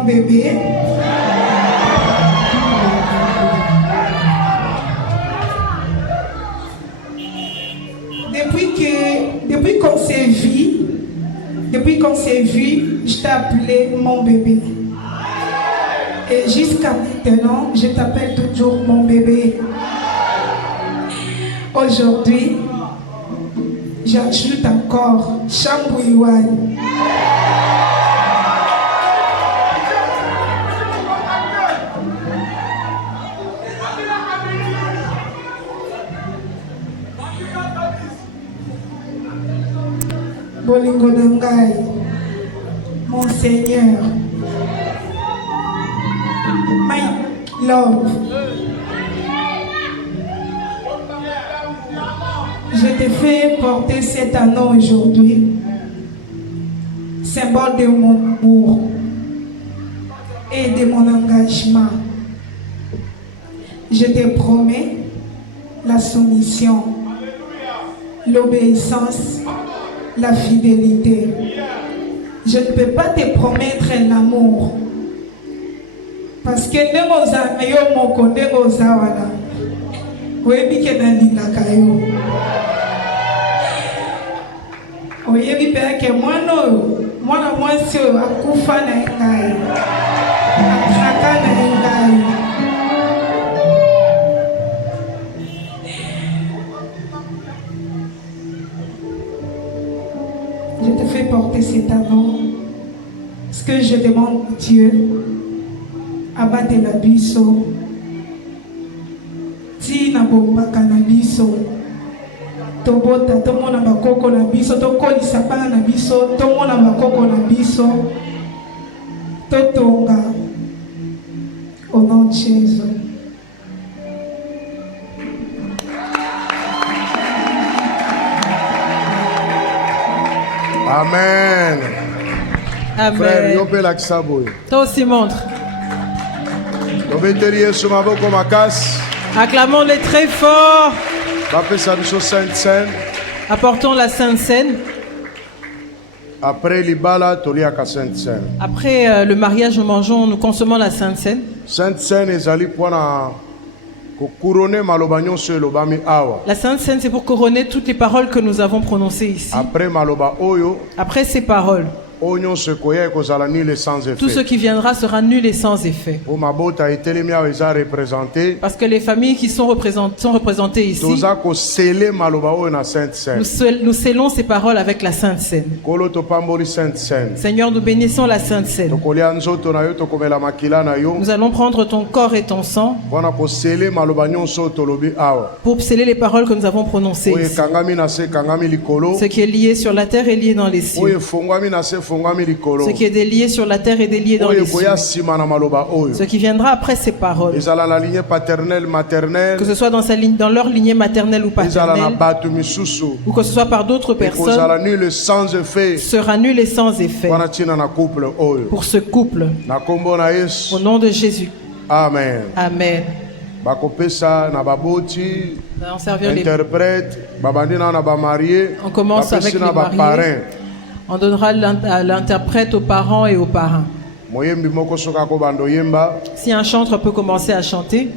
Bébé. Depuis qu'on s'est vu, je t'ai appelé mon bébé. Et jusqu'à maintenant, je t'appelle toujours mon bébé. Aujourd'hui, j'ajoute encore Chambouiwan. Bolingo Nangai, mon Seigneur, my love, je te fais porter cet anneau aujourd'hui, symbole de mon amour et de mon engagement. Je te promets la soumission, l'obéissance, la fidélité. Je ne peux pas te promettre un amour parce que nous avons connu nos awala. Oui, que n'alingaka yo. Oui, que moi si akufa na ngai, akaka na ngai. fait porter cet anneau, ce que je demande à Dieu, abattre la biso, ti na bombaka na biso, tobota tomona bakoko na biso, tokolisa bana na biso, tomona bakoko na biso, totonga au nom de Jésus. Amen. Amen. Frère, yo pe lakisa boye. Toi aussi montre. Tobeteli Yesu maboko makasi. Acclamons-les très fort. Bapesa biso Sainte Seine. Apportons la Sainte Seine. Après libala toliaka Sainte Seine. Après le mariage, nous consommons la Sainte Seine. Sainte Seine ezali pona ko couronner maloba nyonso elobami awa. La Sainte Seine, c'est pour couronner toutes les paroles que nous avons prononcées ici. Après maloba oyo. Après ces paroles. Tout ce qui viendra sera nul et sans effet. Parce que les familles qui sont représentées ici, nous scellons ces paroles avec la Sainte Seine. Seigneur, nous bénissons la Sainte Seine. Nous allons prendre ton corps et ton sang pour sceller les paroles que nous avons prononcées ici. Ce qui est lié sur la terre est lié dans les cieux. Ce qui est délié sur la terre est délié dans les cieux. Ce qui viendra après ces paroles, que ce soit dans leur lignée maternelle ou paternelle, ou que ce soit par d'autres personnes, sera nul et sans effet pour ce couple. Au nom de Jésus. Amen. Amen. On commence avec les mariés. On donnera l'interprète aux parents et aux parrains. Si un chanteur peut commencer à chanter.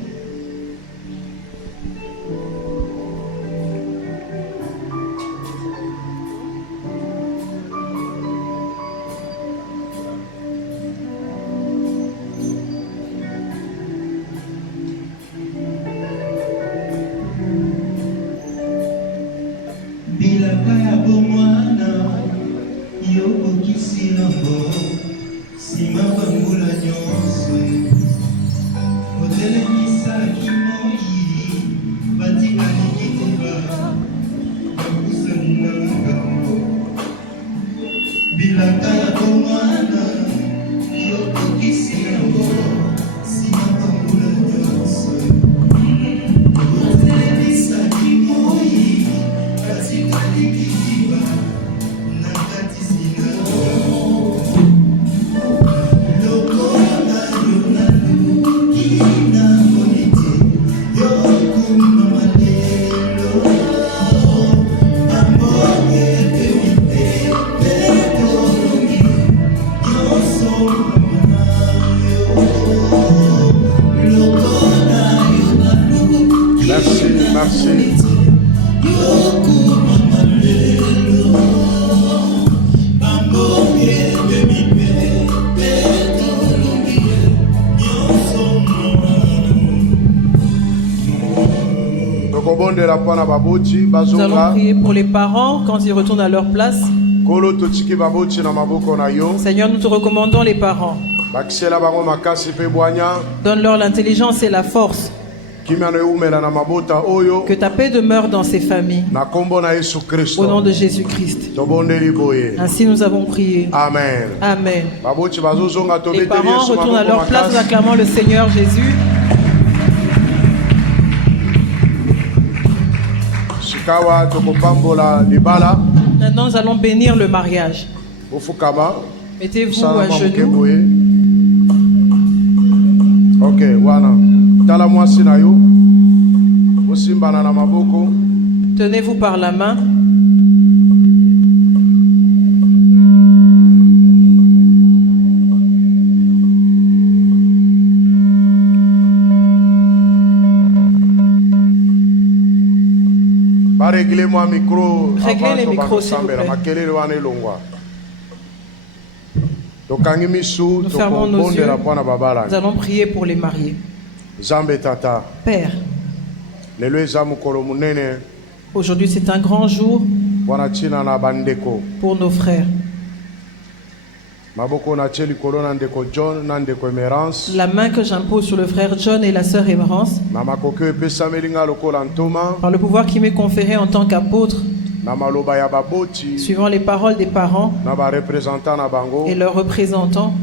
Nous allons prier pour les parents quand ils retournent à leur place. Seigneur, nous te recommandons les parents. Donne-leur l'intelligence et la force. Que ta paix demeure dans ces familles. Au nom de Jésus-Christ. Ainsi nous avons prié. Amen. Amen. Les parents retournent à leur place en acclamant le Seigneur Jésus. Maintenant nous allons bénir le mariage. Mettez-vous à genoux. Ok, voilà. Tenez-vous par la main. Réglez-moi micro. Réglez les micros, s'il vous plaît. Nous fermons nos yeux. Nous allons prier pour les mariés. Père, aujourd'hui c'est un grand jour pour nos frères. La main que j'impose sur le frère John et la sœur Emerance, par le pouvoir qui m'est conféré en tant qu'apôtre, suivant les paroles des parents et leurs représentants,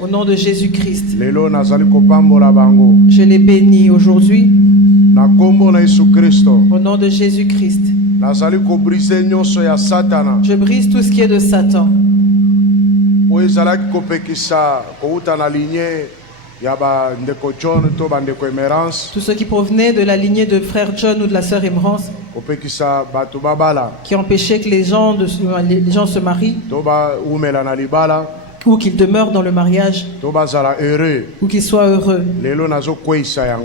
au nom de Jésus-Christ, je les bénis aujourd'hui. Au nom de Jésus-Christ, je brise tout ce qui est de Satan. Tous ceux qui provenaient de la lignée de frère John ou de la sœur Emerance, qui empêchaient que les gens se marient, ou qu'ils demeurent dans le mariage, ou qu'ils soient heureux.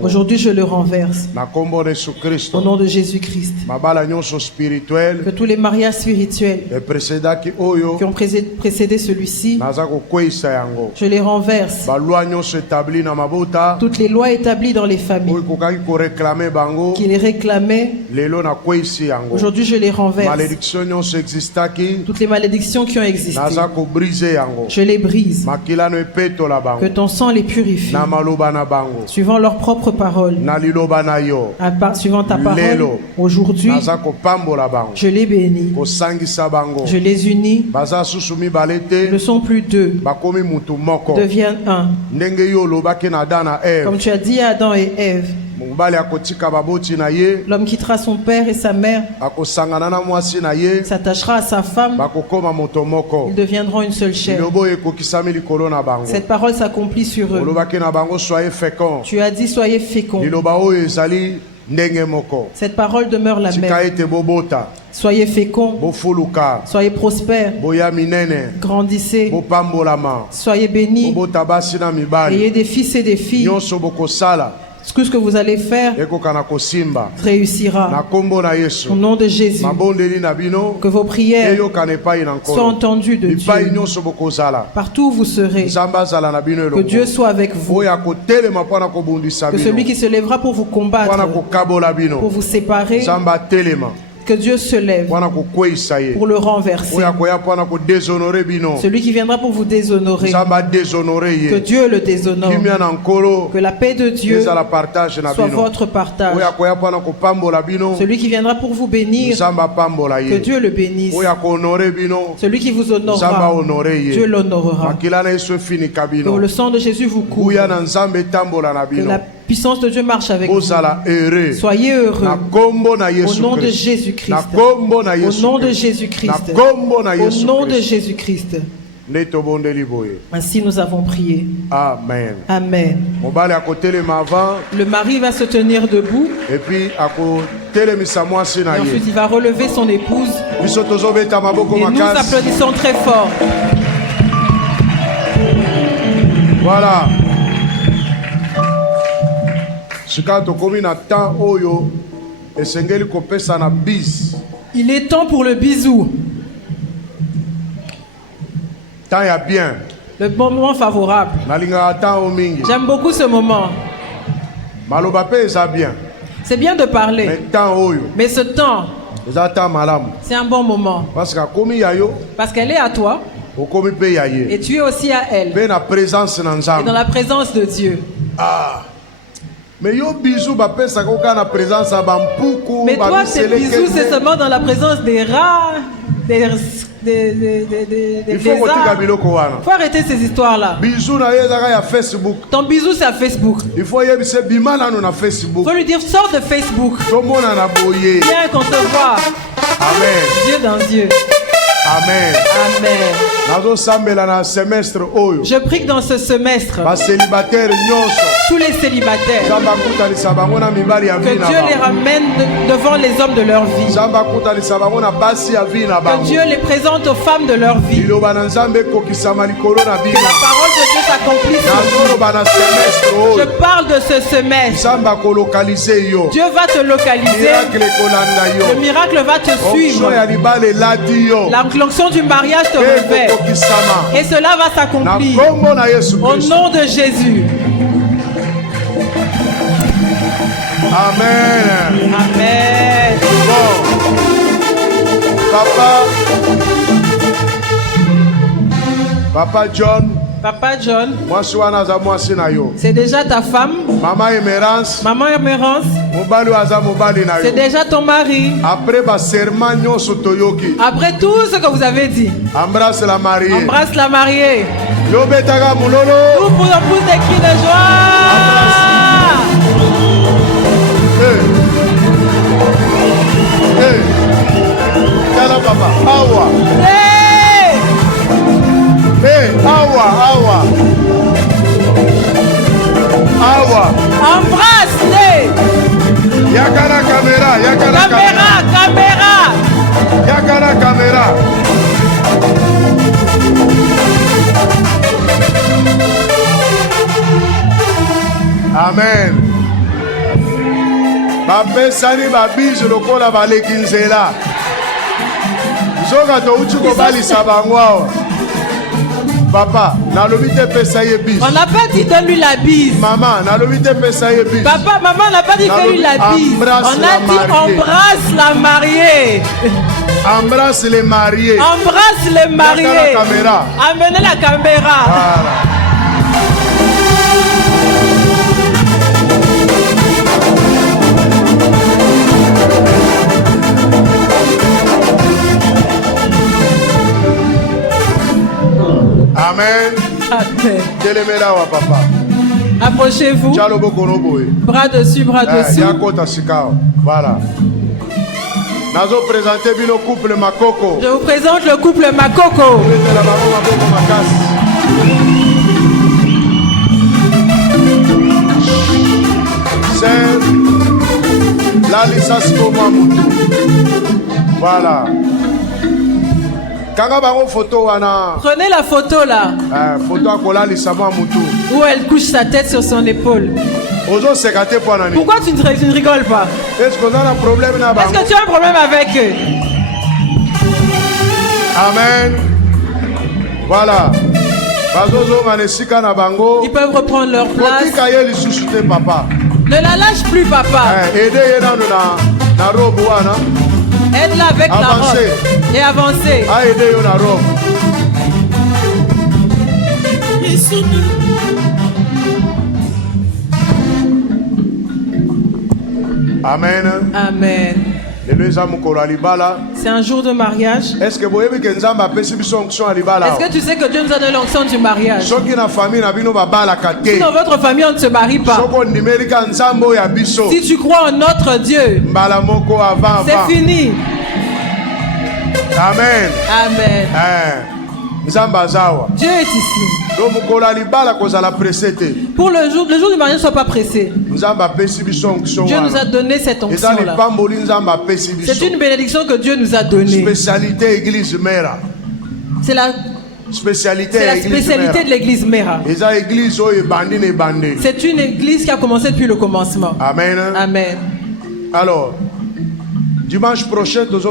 Aujourd'hui, je le renverse. Au nom de Jésus-Christ. Que tous les mariages spirituels qui ont précédé celui-ci, je les renverse. Toutes les lois établies dans les familles qui les réclamaient, aujourd'hui, je les renverse. Toutes les malédictions qui ont existé, je les brise. Que ton sang les purifie. Suivant leurs propres paroles. Suivant ta parole, aujourd'hui, je les bénis. Je les unis. Ils ne sont plus deux. Deviennent un. Comme tu as dit à Adam et Ève. L'homme quittera son père et sa mère, s'attachera à sa femme, ils deviendront une seule chair. Cette parole s'accomplit sur eux. Tu as dit soyez féconds. Cette parole demeure la même. Soyez féconds, soyez prospères, grandissez, soyez bénis, ayez des fils et des filles. Tout ce que vous allez faire réussira. Au nom de Jésus, que vos prières soient entendues de Dieu. Partout où vous serez, que Dieu soit avec vous. Que celui qui se lèvera pour vous combattre, pour vous séparer, que Dieu se lève pour le renverser. Celui qui viendra pour vous déshonorer, que Dieu le déshonore. Que la paix de Dieu soit votre partage. Celui qui viendra pour vous bénir, que Dieu le bénisse. Celui qui vous honorera, Dieu l'honorera. Que le sang de Jésus vous couvre. Que la puissance de Dieu marche avec vous. Soyez heureux. Au nom de Jésus-Christ. Au nom de Jésus-Christ. Au nom de Jésus-Christ. Ainsi nous avons prié. Amen. Amen. Le mari va se tenir debout. Et puis ensuite il va relever son épouse. Et nous applaudissons très fort. Voilà. Il est temps pour le bisou. Le bon moment favorable. J'aime beaucoup ce moment. C'est bien de parler. Mais ce temps, c'est un bon moment. Parce qu'elle est à toi. Et tu es aussi à elle. Et dans la présence de Dieu. Mais toi, tes bisous, c'est seulement dans la présence des rats, des faut arrêter ces histoires-là. Ton bisou, c'est à Facebook. Il faut lui dire, sors de Facebook. Viens qu'on te voit. Amen. Dieu dans Dieu. Amen. Amen. Je prie que dans ce semestre, tous les célibataires, que Dieu les ramène devant les hommes de leur vie. Que Dieu les présente aux femmes de leur vie. Que la parole de Dieu s'accomplisse. Je parle de ce semestre. Dieu va te localiser. Le miracle va te suivre. L'onction du mariage te revêt. Et cela va s'accomplir. Au nom de Jésus. Amen. Amen. Bon. Papa, Papa John. Papa John. C'est déjà ta femme. Maman Emerance. Maman Emerance. C'est déjà ton mari. Après tout ce que vous avez dit. Embrasse la mariée. Embrasse la mariée. Nous pousse des cris de joie. Hey. Papa. Awa. Hey. Hey, awa. Embrasse-les. Yakana caméra. Caméra. Yakana caméra. Amen. Bape sani babise lokola balekinzela. Zoga to uchuko bali sabangwa. Papa, nalobi te pesa ye bise. On n'a pas dit donne-lui la bise. Maman, nalobi te pesa ye bise. Papa, maman n'a pas dit fais-lui la bise. On a dit embrasse la mariée. Embrasse les mariés. Embrasse les mariés. Amenez la caméra. Voilà. Amen. Papa. Approchez-vous. Bras dessus, bras dessous. Voilà. Je vous présente le couple Makoko. C'est la licence pour moi. Voilà. Prenez la photo là. Où elle couche sa tête sur son épaule. Pourquoi tu ne rigoles pas? Est-ce que tu as un problème avec eux? Amen. Voilà. Ils peuvent reprendre leur place. Ne la lâche plus, papa. Aide-la avec la robe et avancez. Amen. Amen. C'est un jour de mariage. Est-ce que tu sais que Dieu nous a donné l'onction du mariage? Si dans votre famille on ne se marie pas, si tu crois en notre Dieu, c'est fini. Amen. Amen. Dieu est ici. Pour le jour du mariage, ne sois pas pressé. Dieu nous a donné cette onction-là. C'est une bénédiction que Dieu nous a donnée. C'est la spécialité de l'église Mera. C'est une église qui a commencé depuis le commencement. Amen. Amen. Alors, dimanche prochain, nous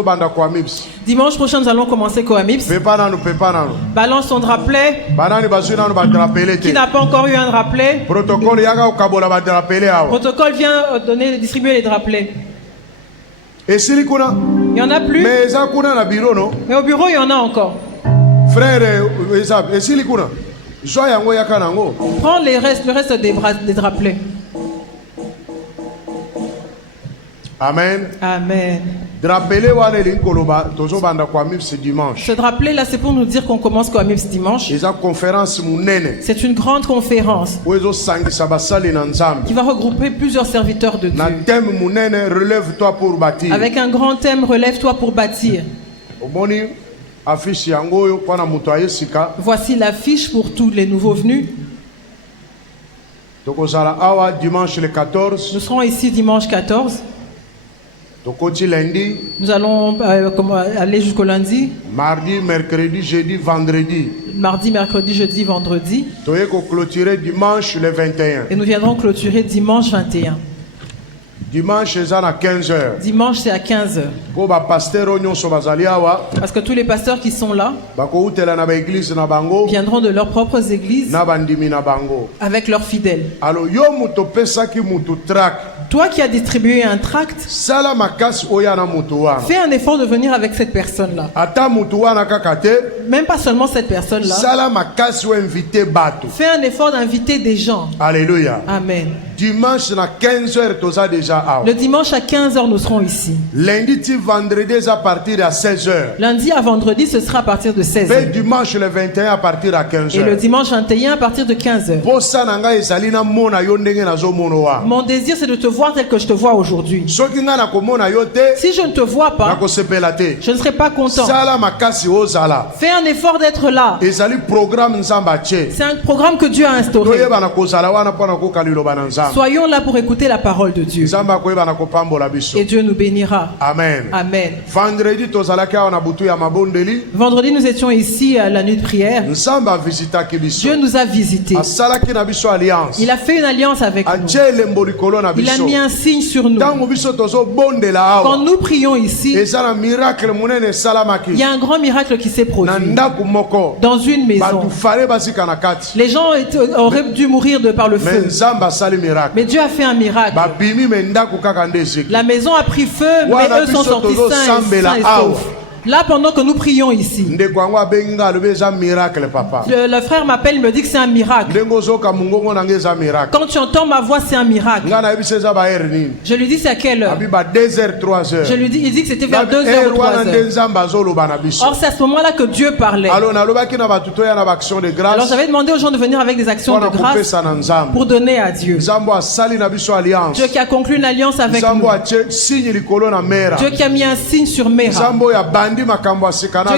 allons commencer Coamips. Balance ton drapelet. Qui n'a pas encore eu un drapelet? Protocole vient distribuer les drapelets. Il n'y en a plus. Mais au bureau, il y en a encore. Frère, prends le reste des drapelets. Amen. Amen. Ce drapelet là, c'est pour nous dire qu'on commence Coamips dimanche. C'est une grande conférence qui va regrouper plusieurs serviteurs de Dieu. Avec un grand thème, relève-toi pour bâtir. Voici l'affiche pour tous les nouveaux venus. Nous serons ici dimanche 14. Nous allons aller jusqu'au lundi. Mardi, mercredi, jeudi, vendredi. Mardi, mercredi, jeudi, vendredi. Clôturer dimanche le 21. Et nous viendrons clôturer dimanche 21. Dimanche, c'est à 15h. Dimanche, c'est à 15h. Parce que tous les pasteurs qui sont là viendront de leurs propres églises avec leurs fidèles. Alors, Toi qui as distribué un tract, fais un effort de venir avec cette personne-là. Même pas seulement cette personne-là. Fais un effort d'inviter des gens. Alléluia. Amen. Dimanche à 15h, tu as déjà le dimanche à 15h, nous serons ici. Lundi, vendredi à partir de 16h. Lundi à vendredi, ce sera à partir de 16h. Et dimanche le 21 à partir de 15h. Et le dimanche 21 à partir de 15h. Mon désir, c'est de te voir tel que je te vois aujourd'hui. Si je ne te vois pas, je ne serai pas content. Fais un effort d'être là. C'est un programme que Dieu a instauré. Soyons là pour écouter la parole de Dieu. Et Dieu nous bénira. Amen. Amen. Vendredi, nous étions ici à la nuit de prière. Dieu nous a visités. Il a fait une alliance avec nous. Il a mis un signe sur nous. Quand nous prions ici, il y a un grand miracle qui s'est produit. Dans une maison. Les gens auraient dû mourir par le feu. Mais Dieu a fait un miracle. La maison a pris feu, mais eux sont sortis sains et saufs. Là, pendant que nous prions ici, le frère m'appelle, il me dit que c'est un miracle. Quand tu entends ma voix, c'est un miracle. Je lui dis c'est à quelle heure? 2h, 3h. Je lui dis, il dit que c'était vers 2h ou 3h. Or, c'est à ce moment-là que Dieu parlait. Alors, j'avais demandé aux gens de venir avec des actions de grâce pour donner à Dieu. Dieu qui a conclu une alliance avec nous. Dieu qui a mis un signe sur Mera. Dieu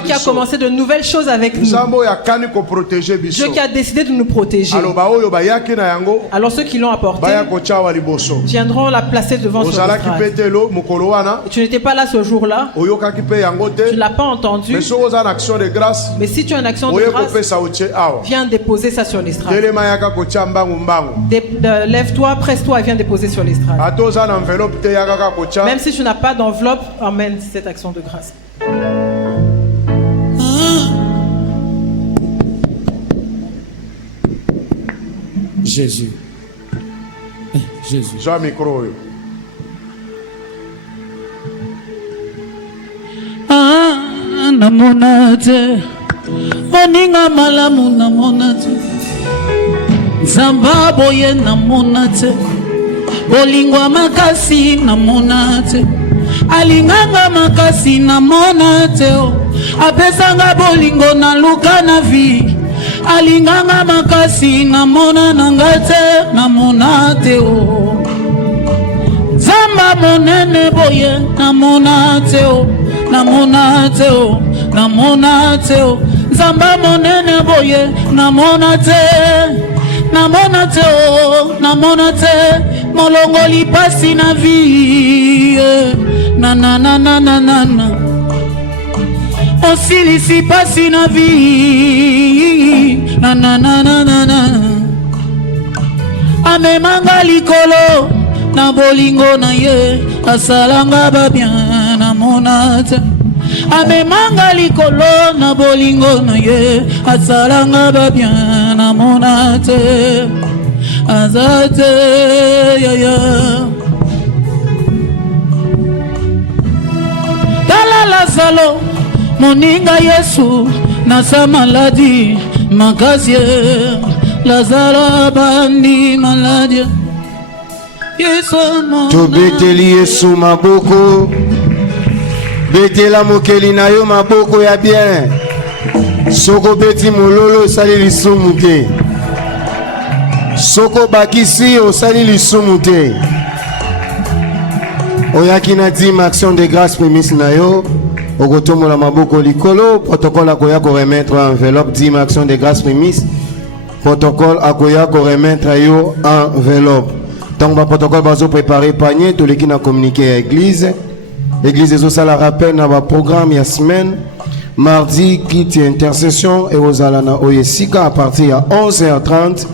qui a commencé de nouvelles choses avec nous. Dieu qui a décidé de nous protéger. Alors ceux qui l'ont apporté viendront la placer devant son estrade. Tu n'étais pas là ce jour-là. Tu ne l'as pas entendu. Mais si tu as une action de grâce, viens déposer ça sur l'estrade. Lève-toi, presse-toi et viens déposer sur l'estrade. Même si tu n'as pas d'enveloppe, emmène cette action de grâce. Jésus. Jésus. Jean micro. Namonate. Moninga malamu namonate. Zamba boye namonate. Bolingwa makasi namonate. Alinganga makasi namonate. Apesanga bolingo na luka na vi. Alinganga makasi namona nangate namonate o. Zamba monene boye namonate o. Namonate o. Namonate o. Zamba monene boye namonate. Namonate o. Namonate molongoli pasi na vi. Na na na na na na na. Osilisi pasi na vi. Na na na na na na. Amemanga likolo na bolingo na ye. Asalanga babien na monate. Amemanga likolo na bolingo na ye. Asalanga babien na monate. Azate ya ya. Talala salo moninga Yesu na sa maladie makasi Lazaro bandi maladie Yesu to beteli Yesu maboko betela mokeli na yo maboko ya bien soko beti mololo sali lisumu te soko bakisi osali lisumu te oyaki na dîme action de grâce prémisse na yo okotomo la maboko likolo protocole akoya ko remettre enveloppe dîme action de grâce prémisse protocole akoya ko remettre yo enveloppe donc ba protocole bazo préparer panier to leki na communiquer à église ezo sala rappel na ba programme ya semaine mardi kiti intercession et ozala na oyesika à partir à 11h30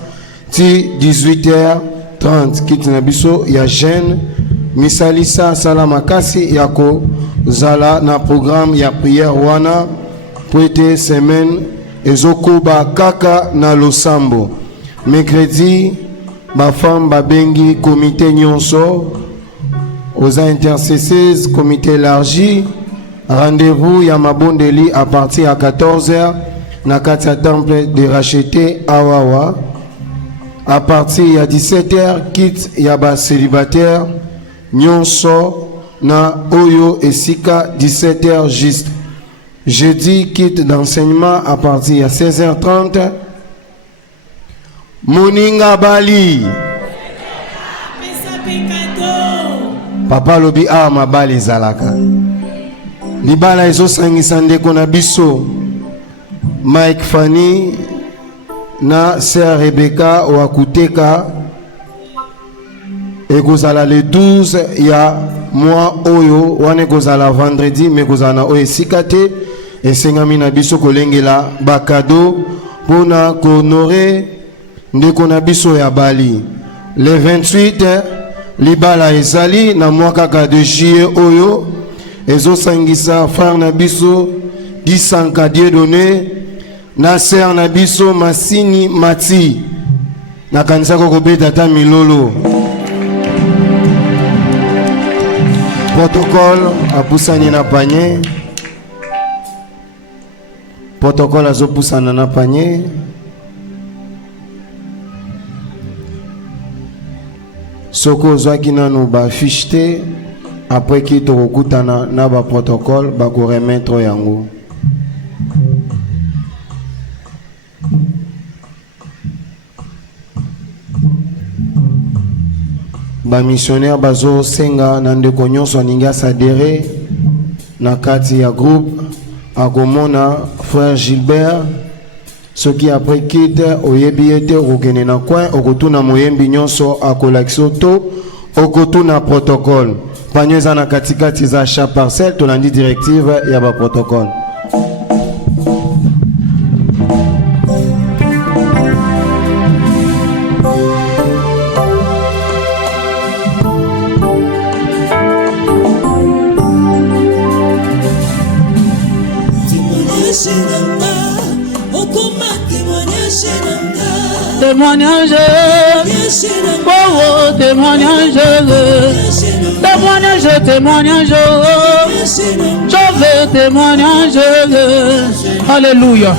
ti 18h30 kiti na biso ya jeune misalisa sala makasi yako zala na programme ya prière wana prêter semaine ezokuba kaka na losambo mercredi ba femme babengi comité nyonso aux intercesseuses, comité élargi. Rendez-vous Yamabondeli à partir à 14h. Nakatia Temple de Racheté Awawa. À partir à 17h, quitte Yaba célibataire. Nyonso na Oyo et Sika 17h juste. Jeudi, quitte d'enseignement à partir à 16h30. Moninga Bali. Papa lobi a mabali zalaka. Libala ezo sangisande kona biso. Mike Fanny na Sœur Rebecca Wakuteka. Et kozala le 12 ya mois oyo wane kozala vendredi mais kozala oyo sikate et sengami na biso kolengela bakado pona honorer ndeko na biso ya Bali. Le 28 libala ezali na mois kaka de juillet oyo ezo sangisa frère na biso Disanka Dieu donné na sœur na biso Masini Mati na kanisa ko kobeta ta milolo. Protocole à poussani na panier. Protocole à zo poussana na panier. Soko zwaki nanu ba fichte après ki to kokutana na ba protocole ba ko remettre yango. Ba missionnaire bazo senga nande konyoso ninga sadere na kati ya groupe akomona frère Gilbert ce qui après quitte oyebiete okene na coin okotuna moyembi nyonso akolakso to okotuna protocole panyeza na katikati za cha parcelle to landi directive ya ba protocole. Témoignage, oh oh, témoignage, témoignage, témoignage, je veux témoignage, alléluia.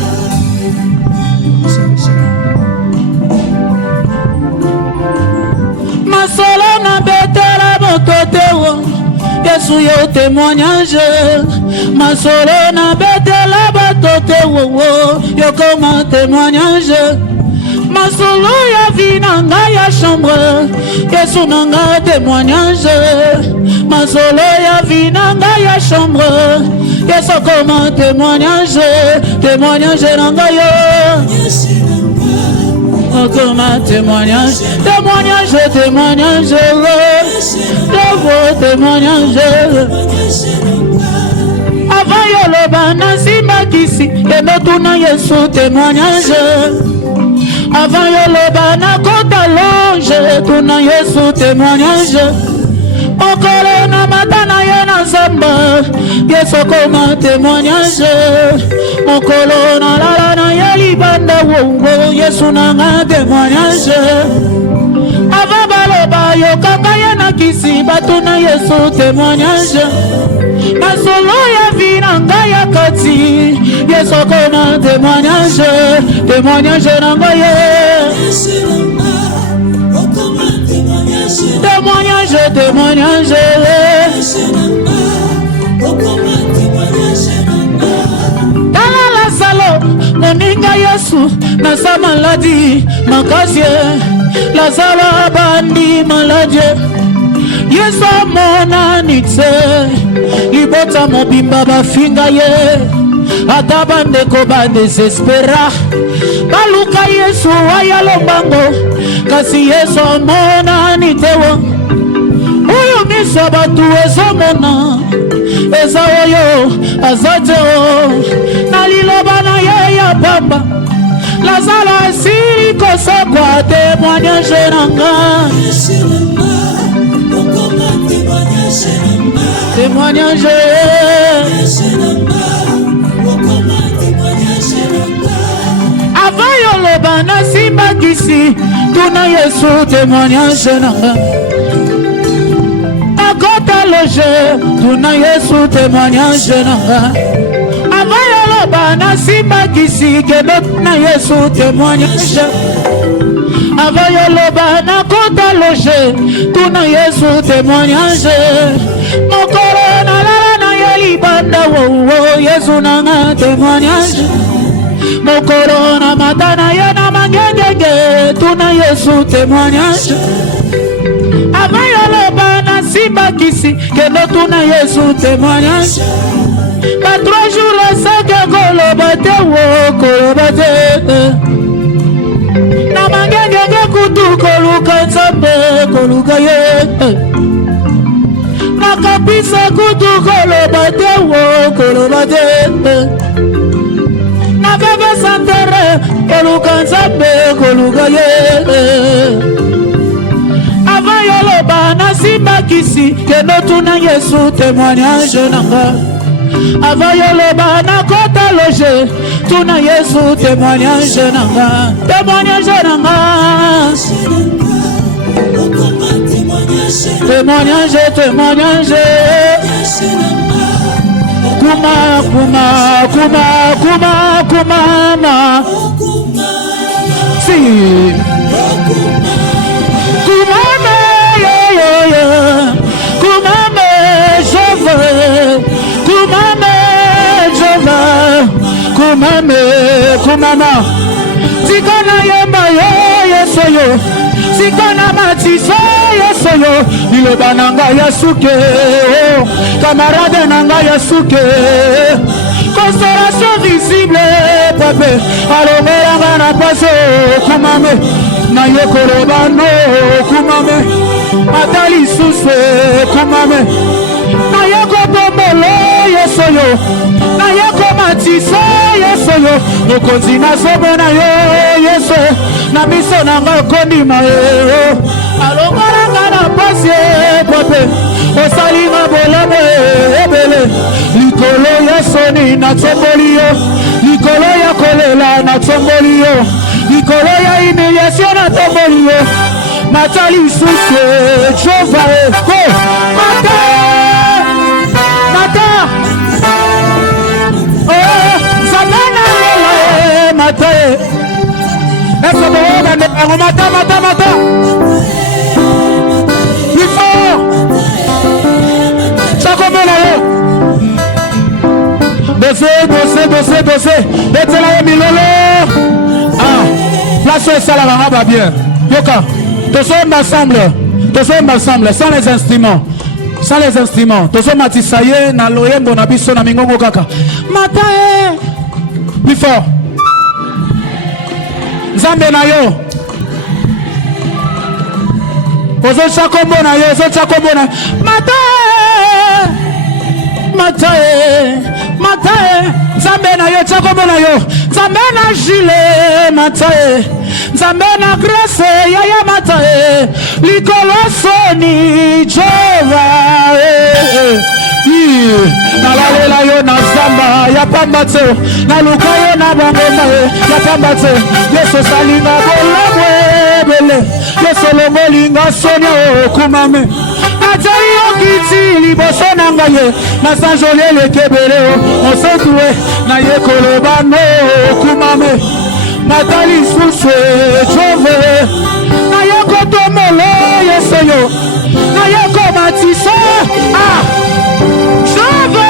Ma solo na betela mototewo, Yesu yo témoignage. Ma solo na betela mototewo, yo comme témoignage. Masolo ya vie nanga ya chambre Yesu nanga témoignage. Masolo ya vie nanga ya chambre Yesu comme témoignage. Témoignage nanga yo comme témoignage. Témoignage, témoignage de vos témoignages. Avant yoloba na simakisi Enotuna Yesu témoignage. Avant yoloba na kota longe tuna Yesu témoignage. Okole na matana yena zamba Yesu koma témoignage. Okolo na lala na yeli banda wongo Yesu nanga témoignage. Avant baloba yokanga yena kisi batuna Yesu témoignage. Masolo ya vinanga ya kati Yesu kona témoignage. Témoignage nanga ye témoignage, témoignage Tala la salo moninga Yesu na sa maladie makasi Lazaro bandi maladie Yesu mona nitse libota mobimba bafinga ye atabande ko ba desespera baluka Yesu ayalombango kasi Yesu mona nitewo uyu miso batu ezomona eza oyo azateo na liloba na ye ya pamba Lazaro esiri kosokwa témoignage nanga témoignage avant yoloba na simba kisi tuna Yesu témoignage nanga kota loge tuna Yesu témoignage nanga avaya loba na simba kisi kendo na Yesu témoignage avaya loba na kota loge tuna Yesu témoignage mokoro na la na yeli banda wo Yesu nanga témoignage mokoro na matana ya na mangengenge tuna Yesu témoignage avaya loba na simba kisi kendo tuna Yesu témoignage ba 3 jours la saka koloba te wo koloba te na mangengenge kutu koluka nzambe koluka ye na kapisa kutu koloba te wo koloba te na bebe santere koluka nzambe koluka ye avant yoloba na simba kisi kendo tuna Yesu témoignage nanga avant yoloba na kota loge tuna Yesu témoignage nanga témoignage kuma si kumame kumame je veux kumama sikana yemba yesoyo sikana matiso yesoyo iloba nanga yasuke camarade nanga yasuke consolation visible pape alongelanga na paso kumame na yekolobano kumame atali suswe kumame na yekobomolo yesoyo na yekomatiso yesoyo mokonzi na sobo na yo yeso na miso nanga kondima yo alongolanga na pasi pape osalinga bolamu ebele likolo ya soni na tomboli yo likolo ya kolela na tomboli yo likolo ya humiliation na tomboli yo matali susu jova ko mata oh sabana lela mata eso boga ne mata plus fort ça comme là Dossé Betela Milolo place ça la va bien Yoka tous ensemble sans les instruments tous matisaye na loyembo na biso na mingongo kaka matae plus fort Nzambe na yo ozo chakombo na yo matae Nzambe na yo chakombo na yo Nzambe na jile matae Nzambe na grâce yaya matae likolo soni jova na lalela yo na zamba ya pambate na luka yo na bangoma ya pambate yeso salinga bolabwe yeso lomolinga soni kumame Atari okiti liboso na ngaye na sanjole lekebele osentue na yekolobano kumame natali suswe jove na yekotomolo yesoyo na yekomatisa jove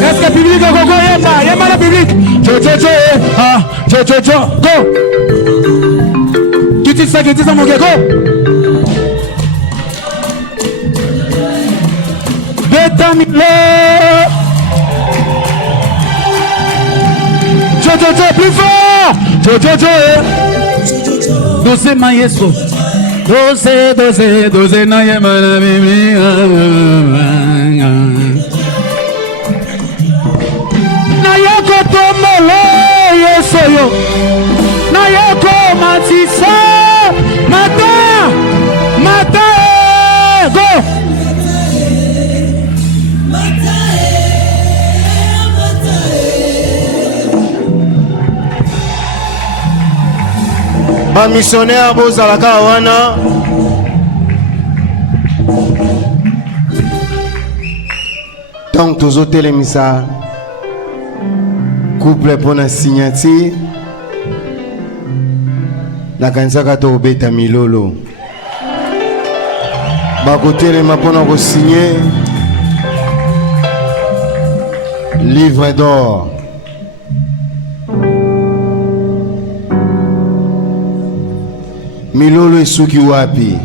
est-ce que public yemba la public go kitisa mon go Betamilo plus fort Doze maestro. Doze na yema na Biblia. Na yako tomolo yeso yo. Na yako matisa. Mata go. Ba missionnaire bozalaka wana tant tozotelemisa couple pona signature nakanisaka tobeta milolo bakotelema pona kosigner livre d'or. Milolo esuki wapi?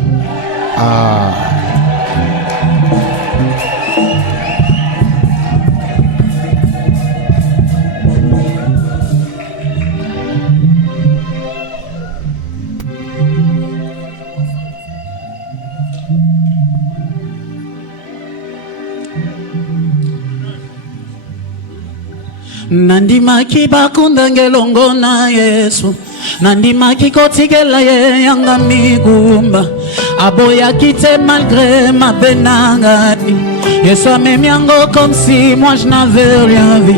Nandimaki bakundangelongo na Yesu, nandimaki kotikela ye yanga migumba, aboyaki te malgré ma benanga. Yesu amemi yango comme si moi je n'avais rien vu.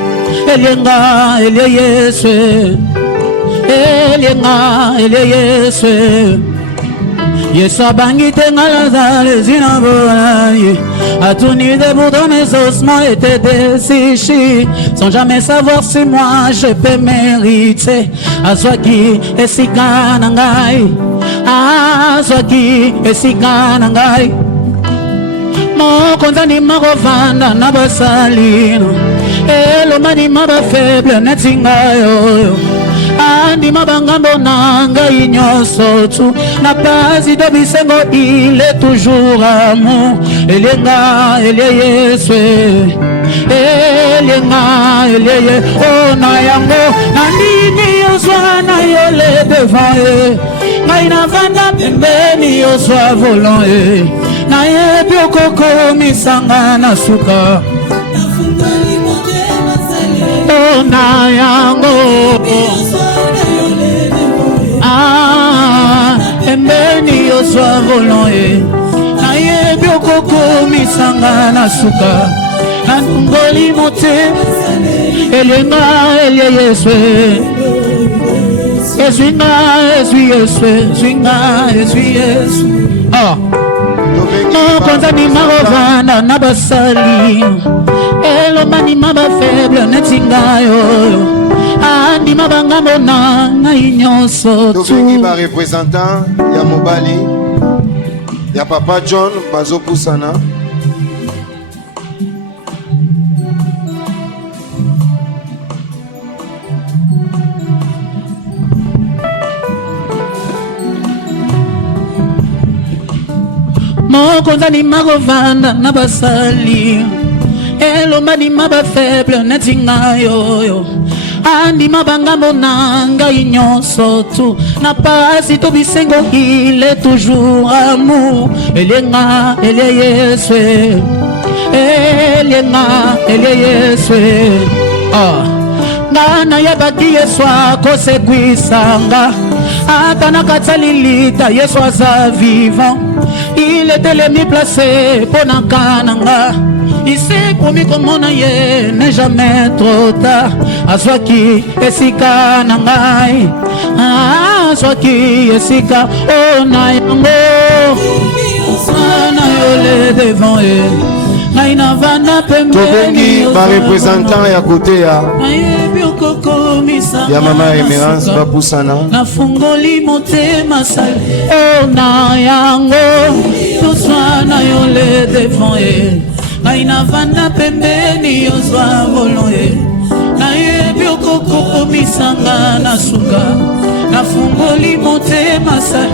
Elienga, Elie Yesu, Elienga, Elie Yesu. Yesu abangi te ngalazale zinabonaye. Atuni debout dans mes ossements étaient desséchés, sans jamais savoir si moi je peux mériter. Azwaki esika nangai, azwaki esika nangai. Mon konzani marovanda na basalino, elomani maba faible netingayo. Andi mabangambo nanga inyoso tu na pasi do bisengo il est toujours amour. Elienga, Elie Yesu, Elienga, Elie oh na yango nandini yoswa na yole devant ye. Ngaina vanda pembeni yoswa volant ye. Na yebi okoko misanga na suka. Oh na yango pembeni yoswa volant ye. Na yebi okoko misanga na suka. Na ngoli mote Elienga, Elie Yesu. Eswinga, Yesu, swinga, Yesu. Kwanza ni marovanda na basali. Elomani maba faible netingayo. Andi mabangambo na inyoso tu. Tobengi ba représentant ya mobali ya Papa John bazo pusana. Mokonza ni marovanda na basali. Elomani maba faible netingayo. Andi mabangambo nanga inyoso tu na pasi to bisengo il est toujours amour. Elienga, Elie Yesu, Elienga, Elie Yesu. Ngana yabaki Yesu akosekwisa. Ata na katalilita Yesu aza vivant. Il était l'ennemi placé pour nakananga. Il s'est promis comment naye n'est jamais trop tard. Azwaki esika nangai, azwaki esika oh na yango. Na yole devant ye, na inavana pembeni. Tobengi ba représentant ya côté ya mama Emerance bapusana. Na fungoli motema sal oh na yango. Toswa na yole devant ye. Na vanda pembeni yozwa volant ye. Na yebi okoko misanga na suka. Na fungoli motema sa.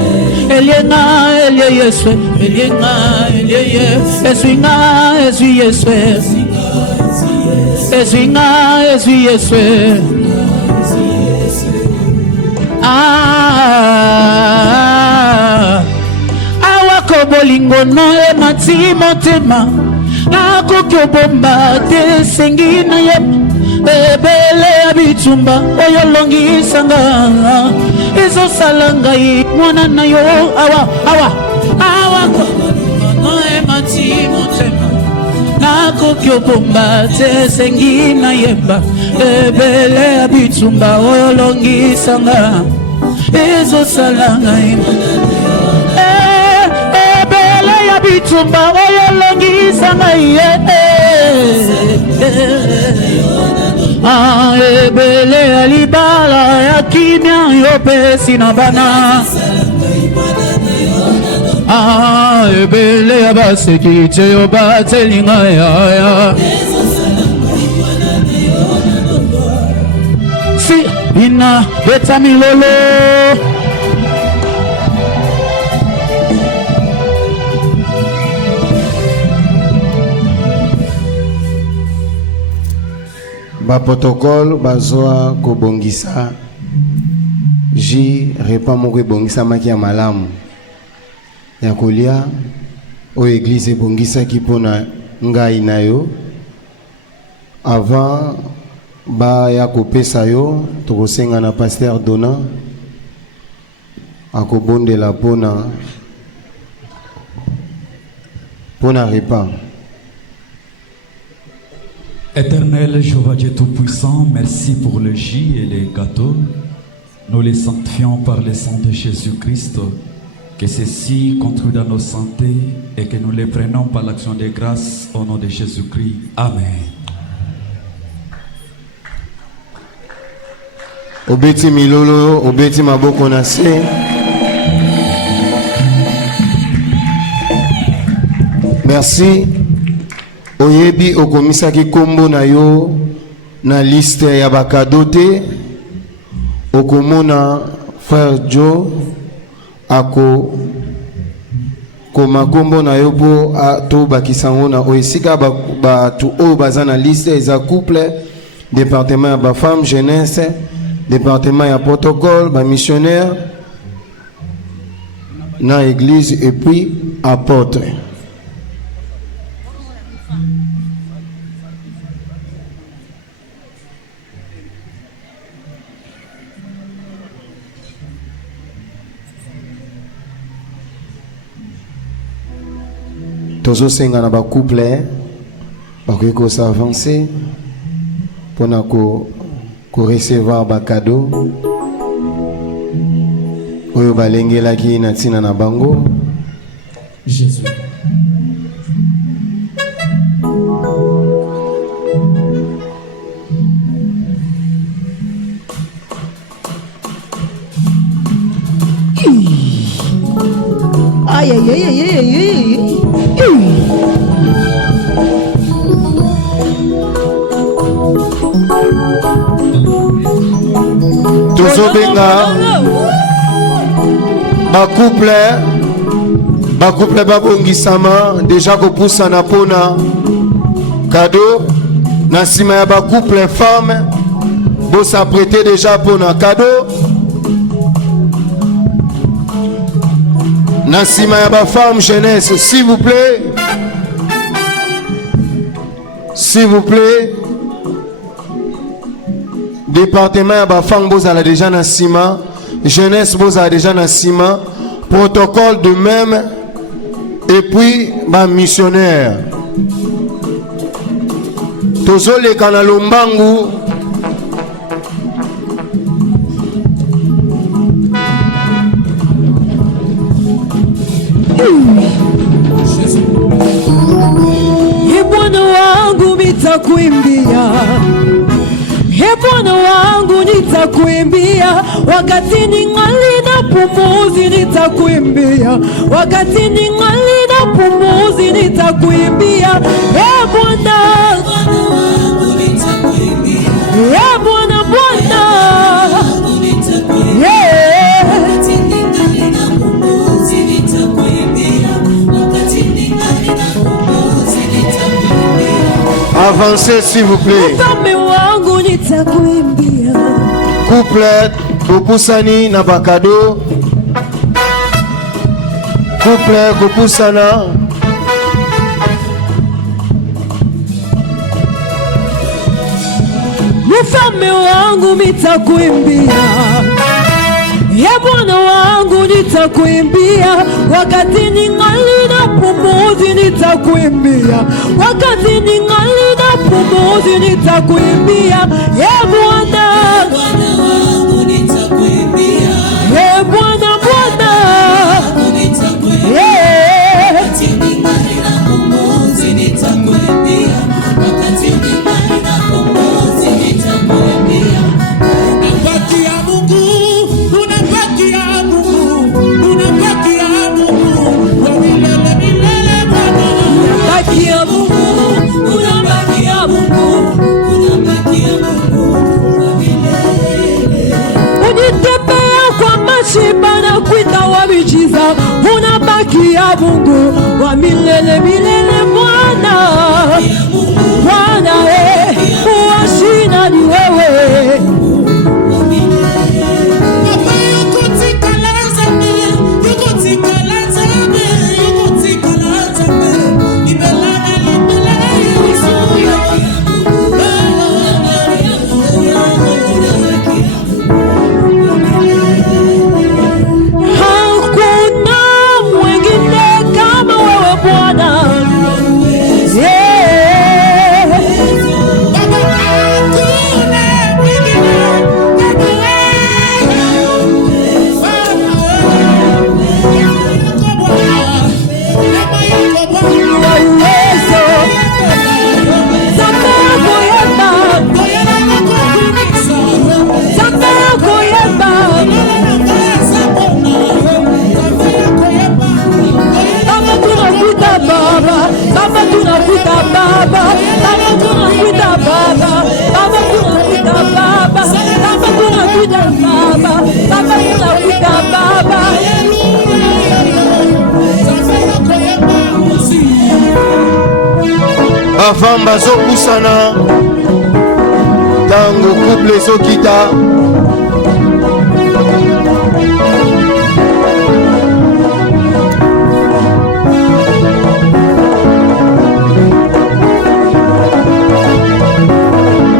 Elienga, Elie Yesu, Elienga, Elie Yesu. Eswinga, Yesu. Eswinga, Yesu. awako bolingo no e mati motema nakoki obomba te sengi na ye ebele ya bitumba oyo longisanga ezosala ngai mwana na yo awako no e mati motema nakoki obomba te sengi na yeba ebele ya bitumba oyo longisanga ezosala ngai ebele ya bitumba oyo longisanga ebele ya libala ya kimia yo pesi na bana ebele ya basekite yo batelinga ya si ina beta milolo ba protocole bazoa kobongisa ji repa moko ebongisa maki ya malamu ya kolia o église ebongisaki mpona ngai na yo avant baya kopesa yo tokosenga na pasteur Dona akobondela mpona repas. Éternel Jéhovah Dieu Tout-Puissant, merci pour le jus et les gâteaux. Nous les sanctifions par le sang de Jésus-Christ. Que ceci contribue à nos santé et que nous les prenons par l'action de grâce au nom de Jésus-Christ. Amen. Obeti milolo, obeti maboko na se. Merci. Oyebi okomisaki kombo na yo na liste ya bakadote. Okomona frère Joe ako koma kombo na yo po to bakisango na oesika batu oyo baza na liste eza couple, département ya ba femme jeunesse, département ya protocole, ba missionnaire na église et puis apôtre. Tozo senga na ba couple bakoki ko s'avancer pona ko recevoir ba cadeau oyo balengelaki na tina na bango. Jésus. Aïe aïe aïe aïe aïe aïe. Tozobenga ba couple babongisama déjà kopusa na pona cadeau na sima ya ba couple femme bo s'apprêter déjà pona cadeau na sima ya ba femme jeunesse, s'il vous plaît. S'il vous plaît. Département ya ba femme bozala déjà na sima, jeunesse bozala déjà na sima, protocole de même et puis ba missionnaire. Tozole kana lombangu Bwana wangu nitakuimbia, Bwana wangu nitakuimbia, wakati ningali na pumuzi nitakuimbia, wakati ningali na pumuzi nitakuimbia. Bwana wangu nitakuimbia, Bwana Bwana wakati ningali na pumuzi nitakuimbia, wakati ningali na pumuzi nitakuimbia. Avancez s'il vous plaît. Ufalme wangu nitakuimbia. Couple Kopusani na bakado. Couple kopusana. Mfalme wangu nitakuimbia, ya Bwana wangu nitakuimbia, wakati ningali na pumzi nitakuimbia, wakati ningali na pumzi nitakuimbia, ya Bwana wangu nitakuimbia, ya Bwana wangu nitakuimbia, wakati ningali na pumzi nitakuimbia, wakati ningali na pumzi nitakuimbia. Unabaki ya Mungu, unabaki ya Mungu, unabaki ya Mungu, wa milele milele Bwana. Unabaki ya Mungu, unabaki ya Mungu, unabaki ya Mungu, wa milele. Unitembea kwa mashiba na kuita wa miujiza, unabaki ya Mungu, wa milele milele Bwana. Bwana uwashina ni wewe. Bafam bazo kusana tango couple sokita.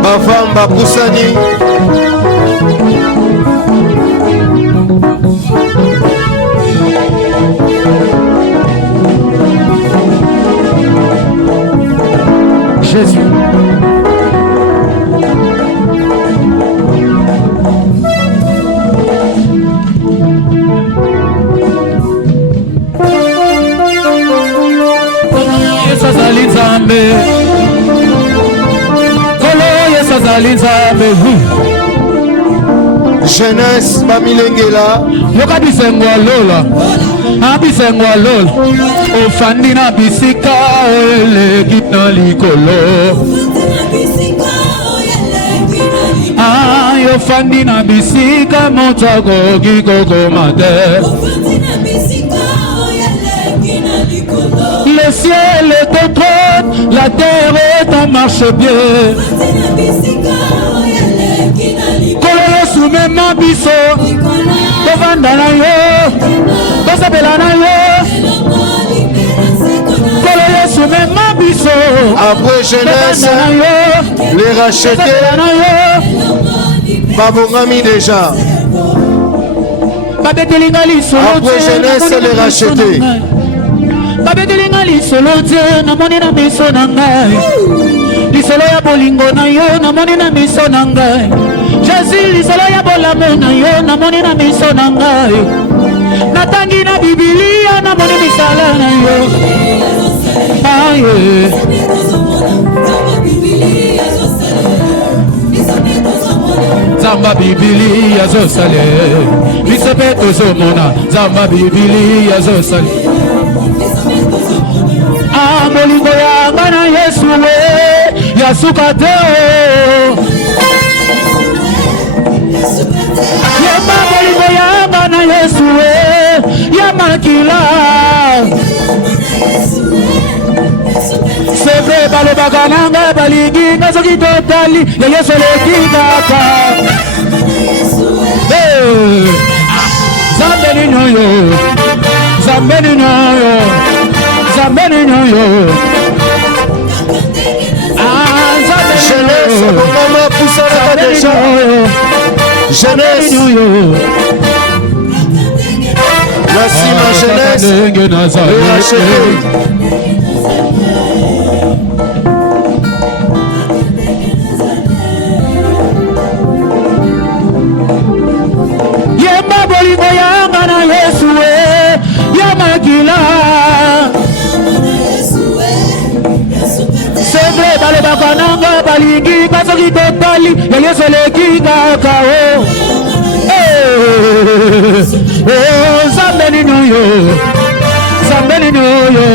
Bafam bakusani Jésus. Yesu azali Nzambe, Kolo Yesu azali Nzambe. Jeunesse bamilengela yoka bisengo alola abisengo alola ofandi na bisika eleki na likolo ofandi na bisika moto akoki kokoma te. Le ciel est ton trône, la terre est en marche bien. Kolo Yesu mema biso tovanda na yo tosabela na yo. Kolo Yesu mema biso après jeunesse les racheter babongami déjà. Après jeunesse les racheter babetelinga lisolo te namoni na miso na ngai, lisolo ya bolingo na yo namoni na miso na ngai. Jésus lisolo ya bolamu na yo namoni na miso na ngai. Natangi na Biblia namoni misala na yo. Aye Zamba Biblia zosale biso pe tozomona Zamba Biblia zosale. Bolingo yanga na Yesu we yasuka te yamba bolingo yanga na Yesu we yamakila. C'est vrai balobaka nanga balingi nga soki totali ya Yesu leki kaka Zambeni nyoyo, Zambeni nyoyo, Zambeni nyoyo. Jeunesse, comment pousser déjà? Jeunesse. Merci ma jeunesse. Yemba bolingo yanga na Yesu ya makila. C'est vrai, balobaka nanga balingi kasoki totali ya Yesu eleki kaka Zambeni nyoyo, Zambeni nyoyo,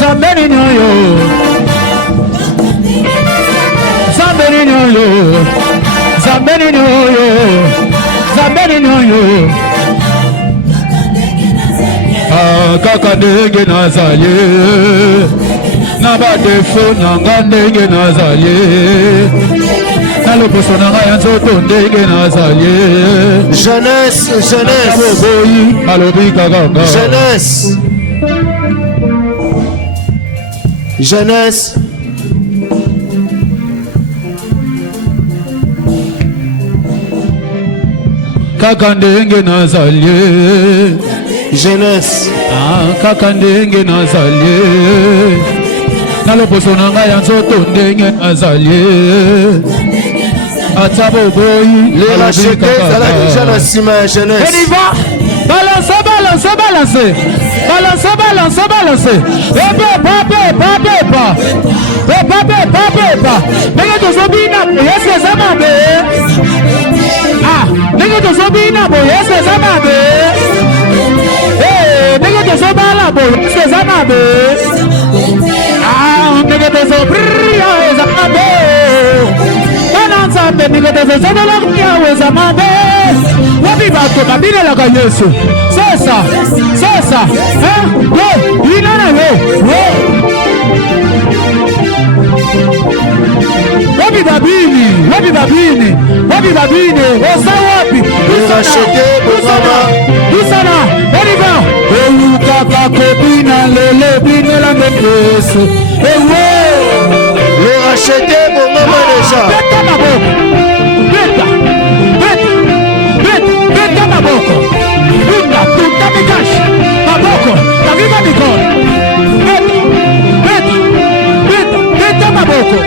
Zambeni nyoyo, Zambeni nyoyo, Zambeni nyoyo, Zambeni nyoyo. Kaka ndenge nazali na badefo nanga ndenge nazali na loposo nanga ya nzoto ndenge nazali. Jeunesse, jeunesse, boyi alobi kaka jeunesse, jeunesse. Kaka ndenge nazali. Jeunesse. Kaka ndenge nazali na loposo nanga ya nzoto ndenge nazali ata boboyi les rachetés zala déjà na sima ya jeunesse. On y va. Balance, balance, balance, balance, balance, balance. Pepa, pepa, pepa, pepa, pepa, pepa. Ndenge tozobina yesu eza mabe. Ndenge tozobina yesu eza mabe. Ndenge tozobala yesu eza mabe. Ndenge tozobria eza mabe. Bana nzambe ndenge tozozobala eza mabe. Wapi bato babinelaka Yesu. Sasa, sasa. Inana yo. Wapi babini, wapi babini, wapi babini. Osa wapi. Dusana, Oliva. Olukaka kopina lele binela Yesu. Les rachetés pour maman déjà. Beta maboko. Beta. Beta. Beta. Beta maboko. Beta. Tuta mikashi. Maboko. Kaviva mikono. Beta. Beta. Beta. Beta maboko.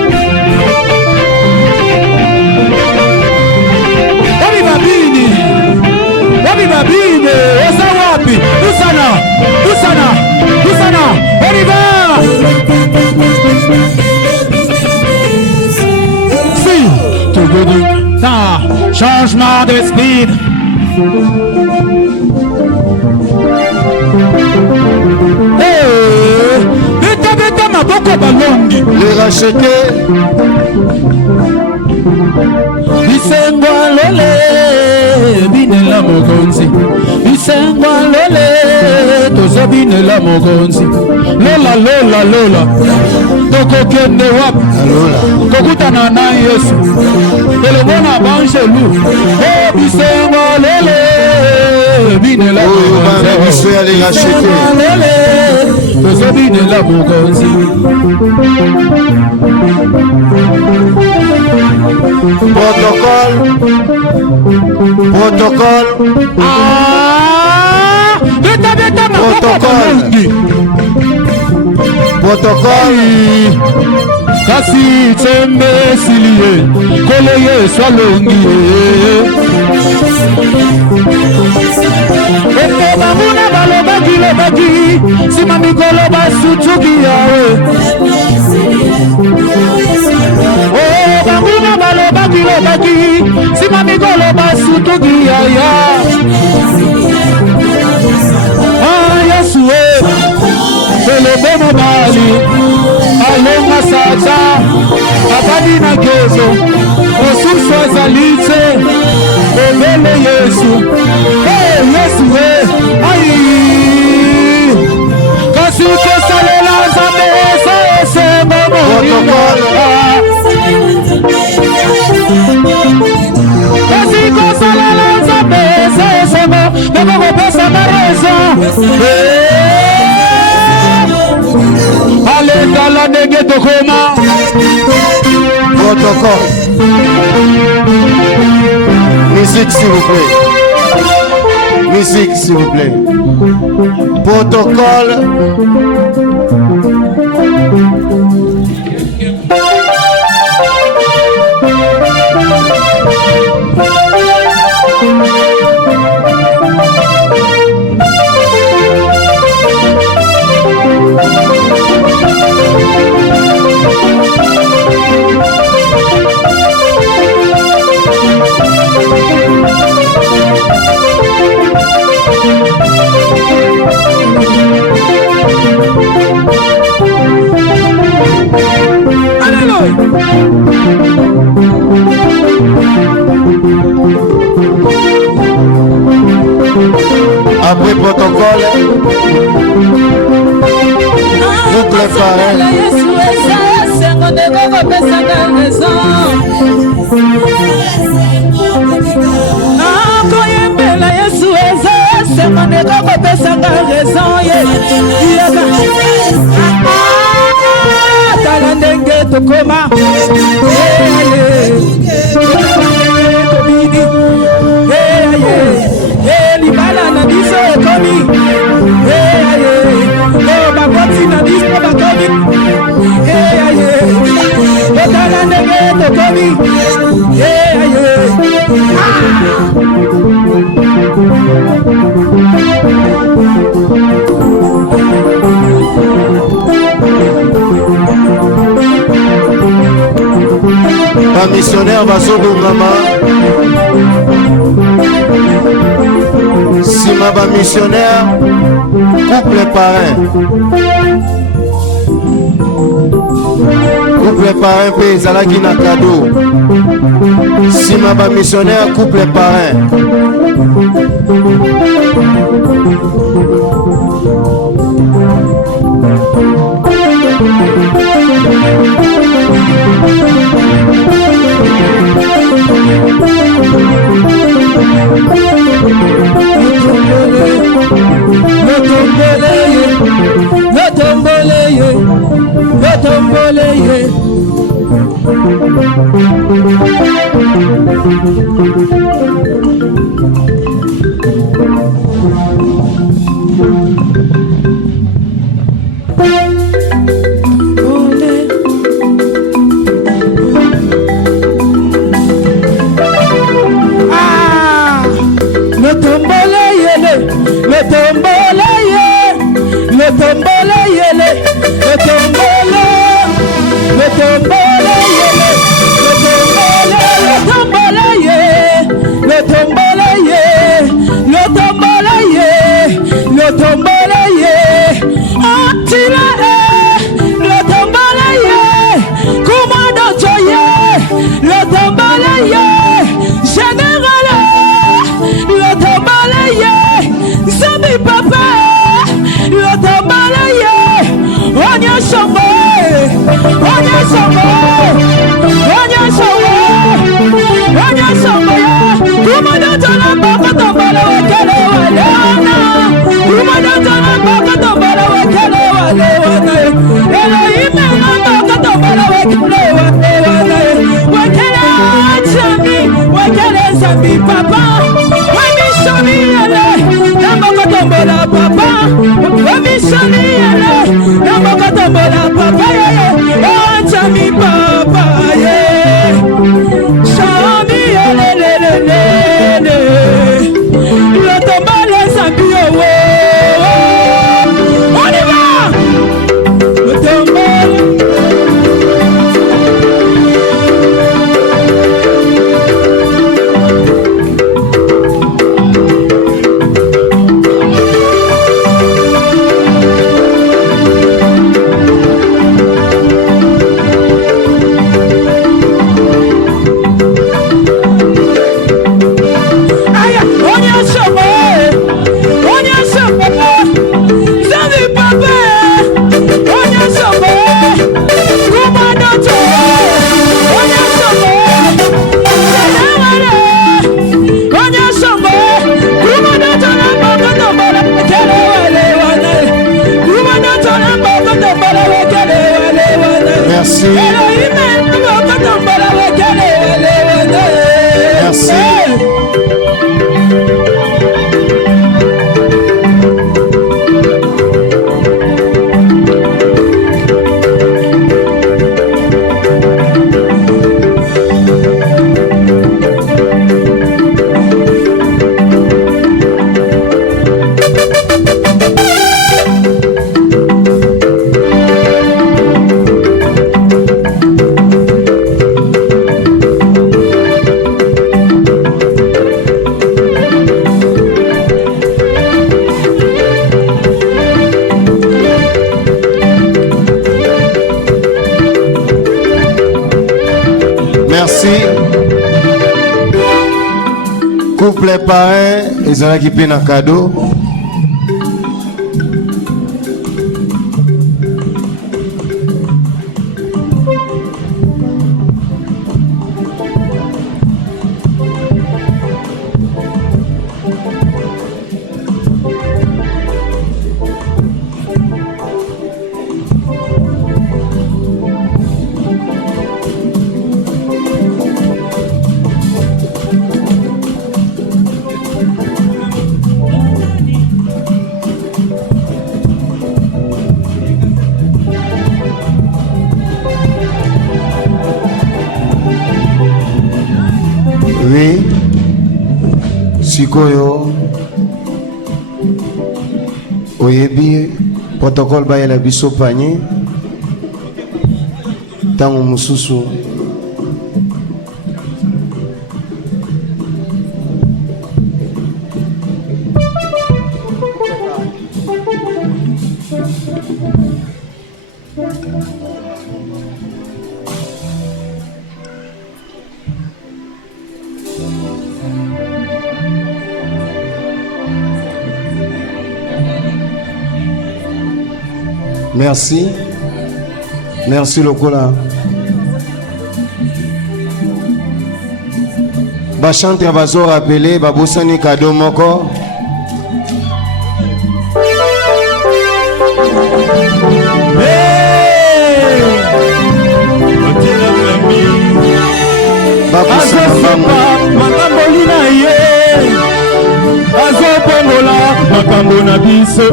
Wapi babini. Wapi babini. Osa wapi. Dusana. Dusana. Dusana. Oliva. Changement de speed. Beta beta maboko balongi. Les rachetés. Bisengwa lele binela mokonzi. Bisengwa lele tozo binela mokonzi. Lola lola lola. Toko kende wap. Kokutana na Yesu. Elobona banjelu. Bisengwa lele binela mokonzi. Bisengwa lele tozo binela mokonzi. Protocole. Protocole. Beta beta protocole. Protocole. Kasi tembe silie kole Yesu alongi. Ete bamuna balobaki lobaki sima mikolo basutuki yawe. Bamuna balobaki lobaki sima mikolo basutuki yaya. Yesu elebe mobali alonga sata abadi na gezo osusu ezali te elele Yesu. Yesu ai kasi kosalela nzambe esengo molimo. Kasi kosalela Allez, Kala Nege Tokoma. Protocole. Musique, s'il vous plaît. Musique, s'il vous plaît. Protocole. Après protocole, vous préparez. Libala na biso ekomi bakoti na biso bakomi otala ndenge tokomi Ba missionnaire bazobongama. Sima ba missionnaire, couple parrain. Couple parrain pe ezalaki na cadeau. Sima ba missionnaire, couple parrain. Elohim, Merci. Couple parrain, ils ont équipé un cadeau. Oui, sikoyo oyebi protocole ba la biso panier tango mususu Merci. Merci Lokola. Bachante bazo rappeler babosani cadeau moko. makambo na biso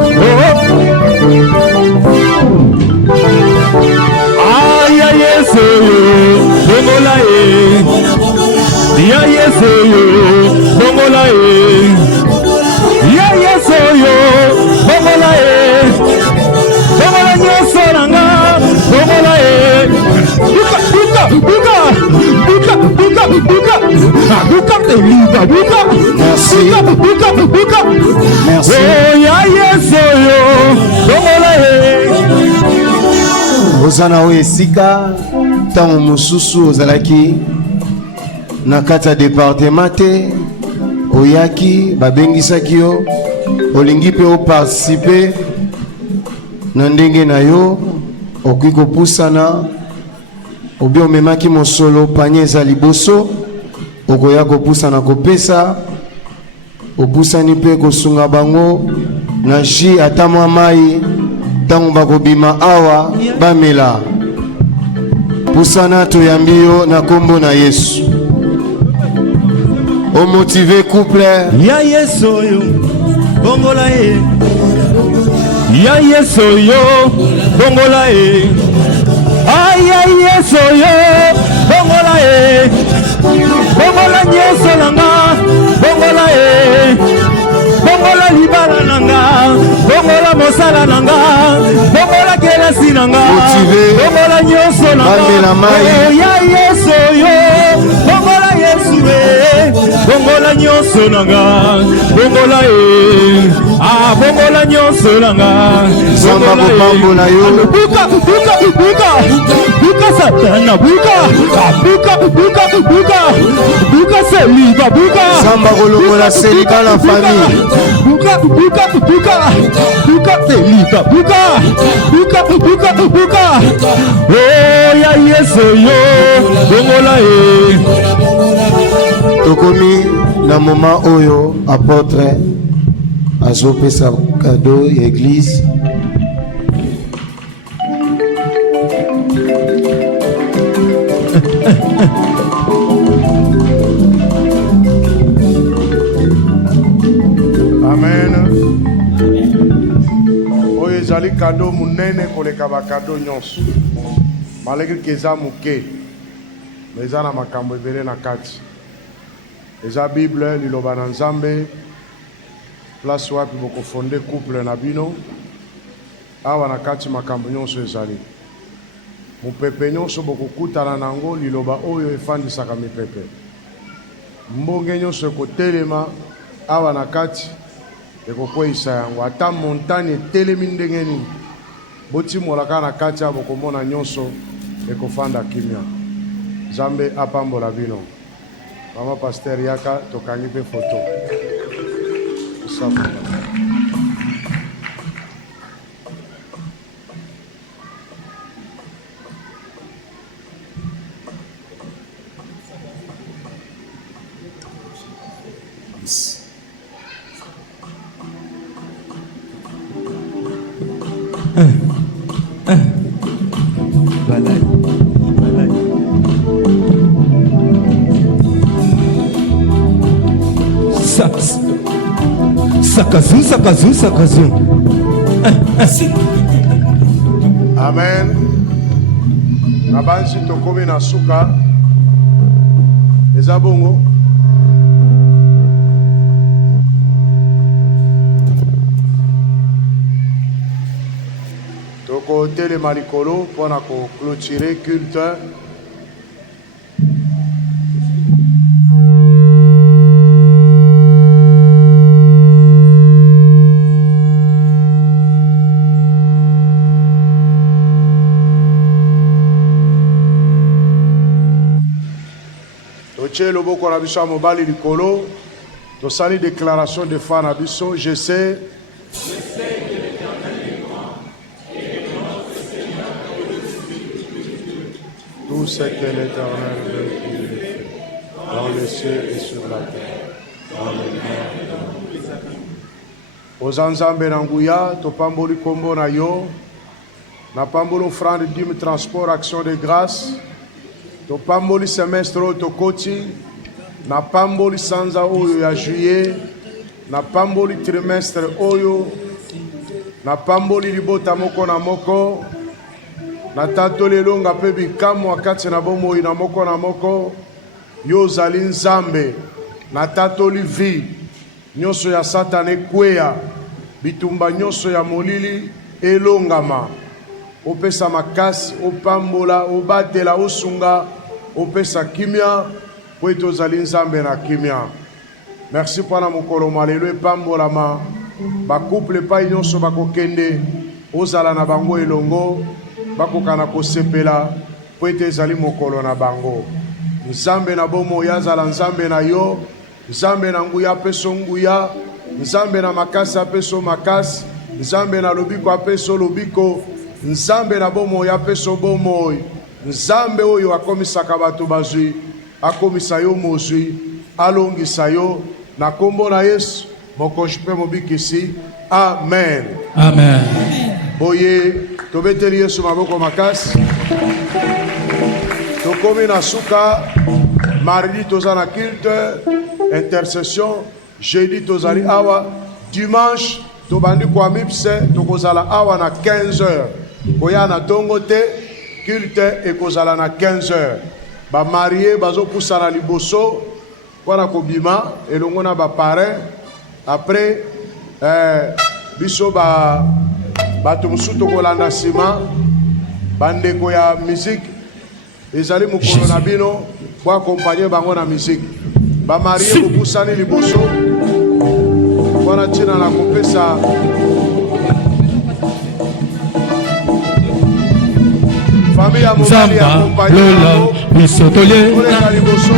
aya yesu bongola ya yesu bongola ya yesu bongola bongola nyeso nanga bongola buka merci ya yesu bongola ozana o esika tango mususu ozalaki na kati ya département te oyaki babengisaki yo olingi mpe oparticipe na ndenge na yo okoki kopusana obi omemaki mosolo panye eza liboso okoya kopusana kopesa opusani mpe kosunga bango na ji ata mwa mai ntango bakobima awa bamela pusana toyambi yo na kombo na Yesu omotive couple ya yesu oyo bongola ya yesu oyo bongola aya yesu oyo bongola bongola nyeso nanga bongola bongola libala nanga bongola mosala nanga bongola kelasi nanga bongola nyoso nanga ya yesu oyo bongola yesu bongola nyoso nanga bongola bongola nyoso nanga samba kopambola yo buka satana buka seliba buka samba kolongola selika na famille buka seliba buka oh ya yesu yo bongola tokomi na moment oyo apôtre azopesa cadeau ya église amen oyo ezali cadeau munene koleka ba cadeau nyonso malgré que eza moke mais eza na makambo ebele na kati eza bible liloba na nzambe place wapi bokofonde couple na bino awa na kati makambo nyonso ezali mopepe nyonso bokokutana nango liloba oyo efandisaka mipepe mbonge nyonso ekotelema awa na kati ekokweyisa yango ata montagne etelemi ndenge nini botimolaka na kati ya bokomona nyonso ekofanda kimia Zambe apambola bino. Mama Pasteur Yaka tokangi pe photo. Sakazou. Amen. Nabansi tokomi na suka. Eza bongo. Toko telema likolo pona ko clôturer culte. Le boko na biso mobali likolo to sali déclaration de foi na biso. Je sais que l'Éternel est grand et que notre Seigneur est tout ce que l'Éternel veut qu'il le fait dans les cieux et sur la terre, dans les mers et dans les abîmes. Ozanzambe na nguya to pamboli kombo na yo na pambolo offrande dîme transport action de grâce. To pamboli semestre to koti na pamboli sanza oyo ya juillet na pamboli trimestre oyo na pamboli libota moko na moko na tato lelo nga pe bikamwa kati na bomoi na moko yo zali nzambe na tato livi nyonso ya satane kweya bitumba nyonso ya molili elongama opesa makasi opambola obatela osunga opesa kimia po tozali nzambe na kimia. Merci mpona mokolo malelo epambolama bakouple epai nyonso bakokende ozala na bango elongo bakokana kosepela po ete ezali mokolo na bango. Nzambe na bomoi azala nzambe na yo, nzambe na nguya apeso nguya, nzambe na makasi apeso makasi, nzambe na lobiko apeso lobiko, nzambe na bomoi apeso bomoi, nzambe oyo akomisaka bato bazwi akomisa yo mozwi alongisa yo na kombo na Yesu mokonzi mpe mobikisi. Amen. Amen. Boye tobeteli Yesu maboko makasi. Tokomi na suka mardi toza na culte intercession, jeudi tozali awa, dimanche tobandi kwa mipse tokozala awa na 15h koya na tongo te culte ekozala na 15h. Ba marié bazo pusana liboso wana kobima elongo na ba parrain. Après biso bato musuto kolanda sima bandeko ya musique ezali mokolo na bino kwa accompagner bango na musique. Ba marié bopusani liboso wana tina na kopesa famille ya mobali ya accompagner Lola Bisotoye koleka liboso.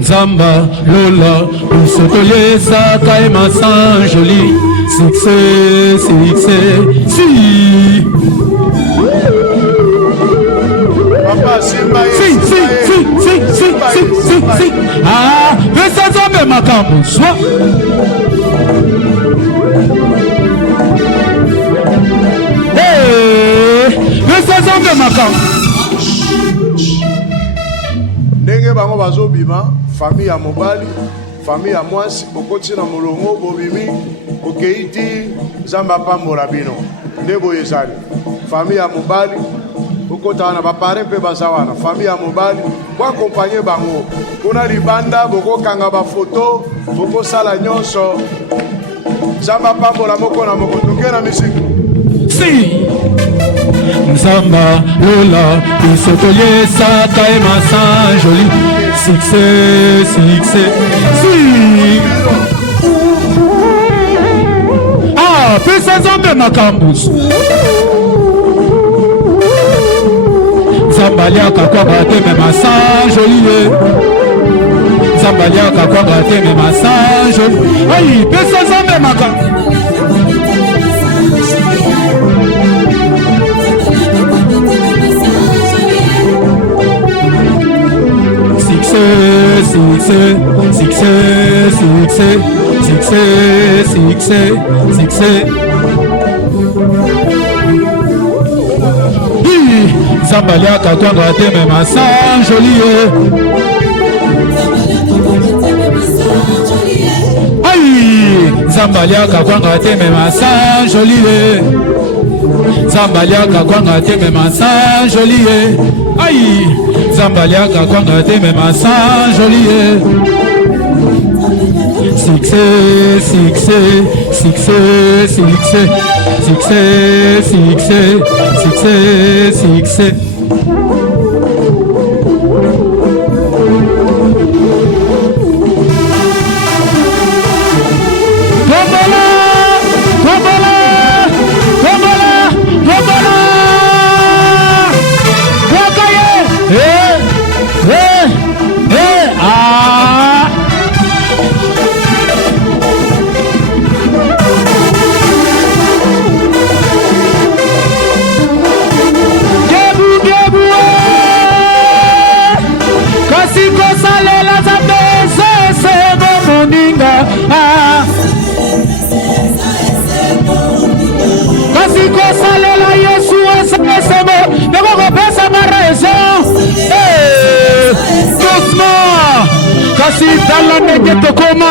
Zamba Lola Bisotoye Saka et Massin joli succès si Papa Simba si ah resta Zamba makambo soit resta Zamba makambo ndenge bango bazobima. Famille ya mobali, famille ya mwasi, bokoti na molongo, bobimi, bokeiti, zamba pambola bino. Ndebo yezali. Famille ya mobali, bokota na bapare pe bazawana. Famille ya mobali, kwa accompagner bango. Kuna libanda, boko kanga ba photo, boko sala nyonso. Zamba pambola moko na moko. Toke na musique. Si. Nzamba Lola Isotolier Saka et Massin joli succès succès si ah pesa Nzambe makambus Zambalia kakwa bate me Massin joli Zambalia kakwa bate me Massin joli aïe pesa Nzambe makambus succès, succès, succès, succès, succès, succès. Zambalia kakwa te me Massin joli. Aïe, Zambalia kakwa te me Massin joli. Zambalia kakwa te me Massin joli. Aïe, Zambalia kakwa te me Massin joli. Succès, succès, succès, succès, succès, succès, succès, succès. Kasi kosalela Yesu asemo Deko kopesa ma raison doucement Kasi tala neke tokoma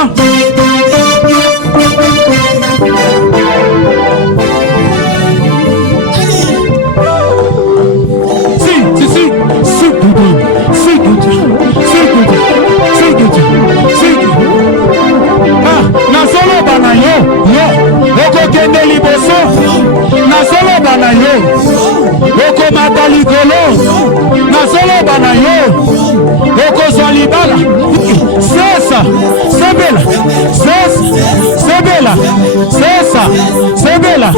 Nasolo bana yo Oko kende liboso Nasolo bana yo Oko mata likolo Nasolo bana yo Oko zalibala Sesa Sebela Sesa Sebela Sesa Sebela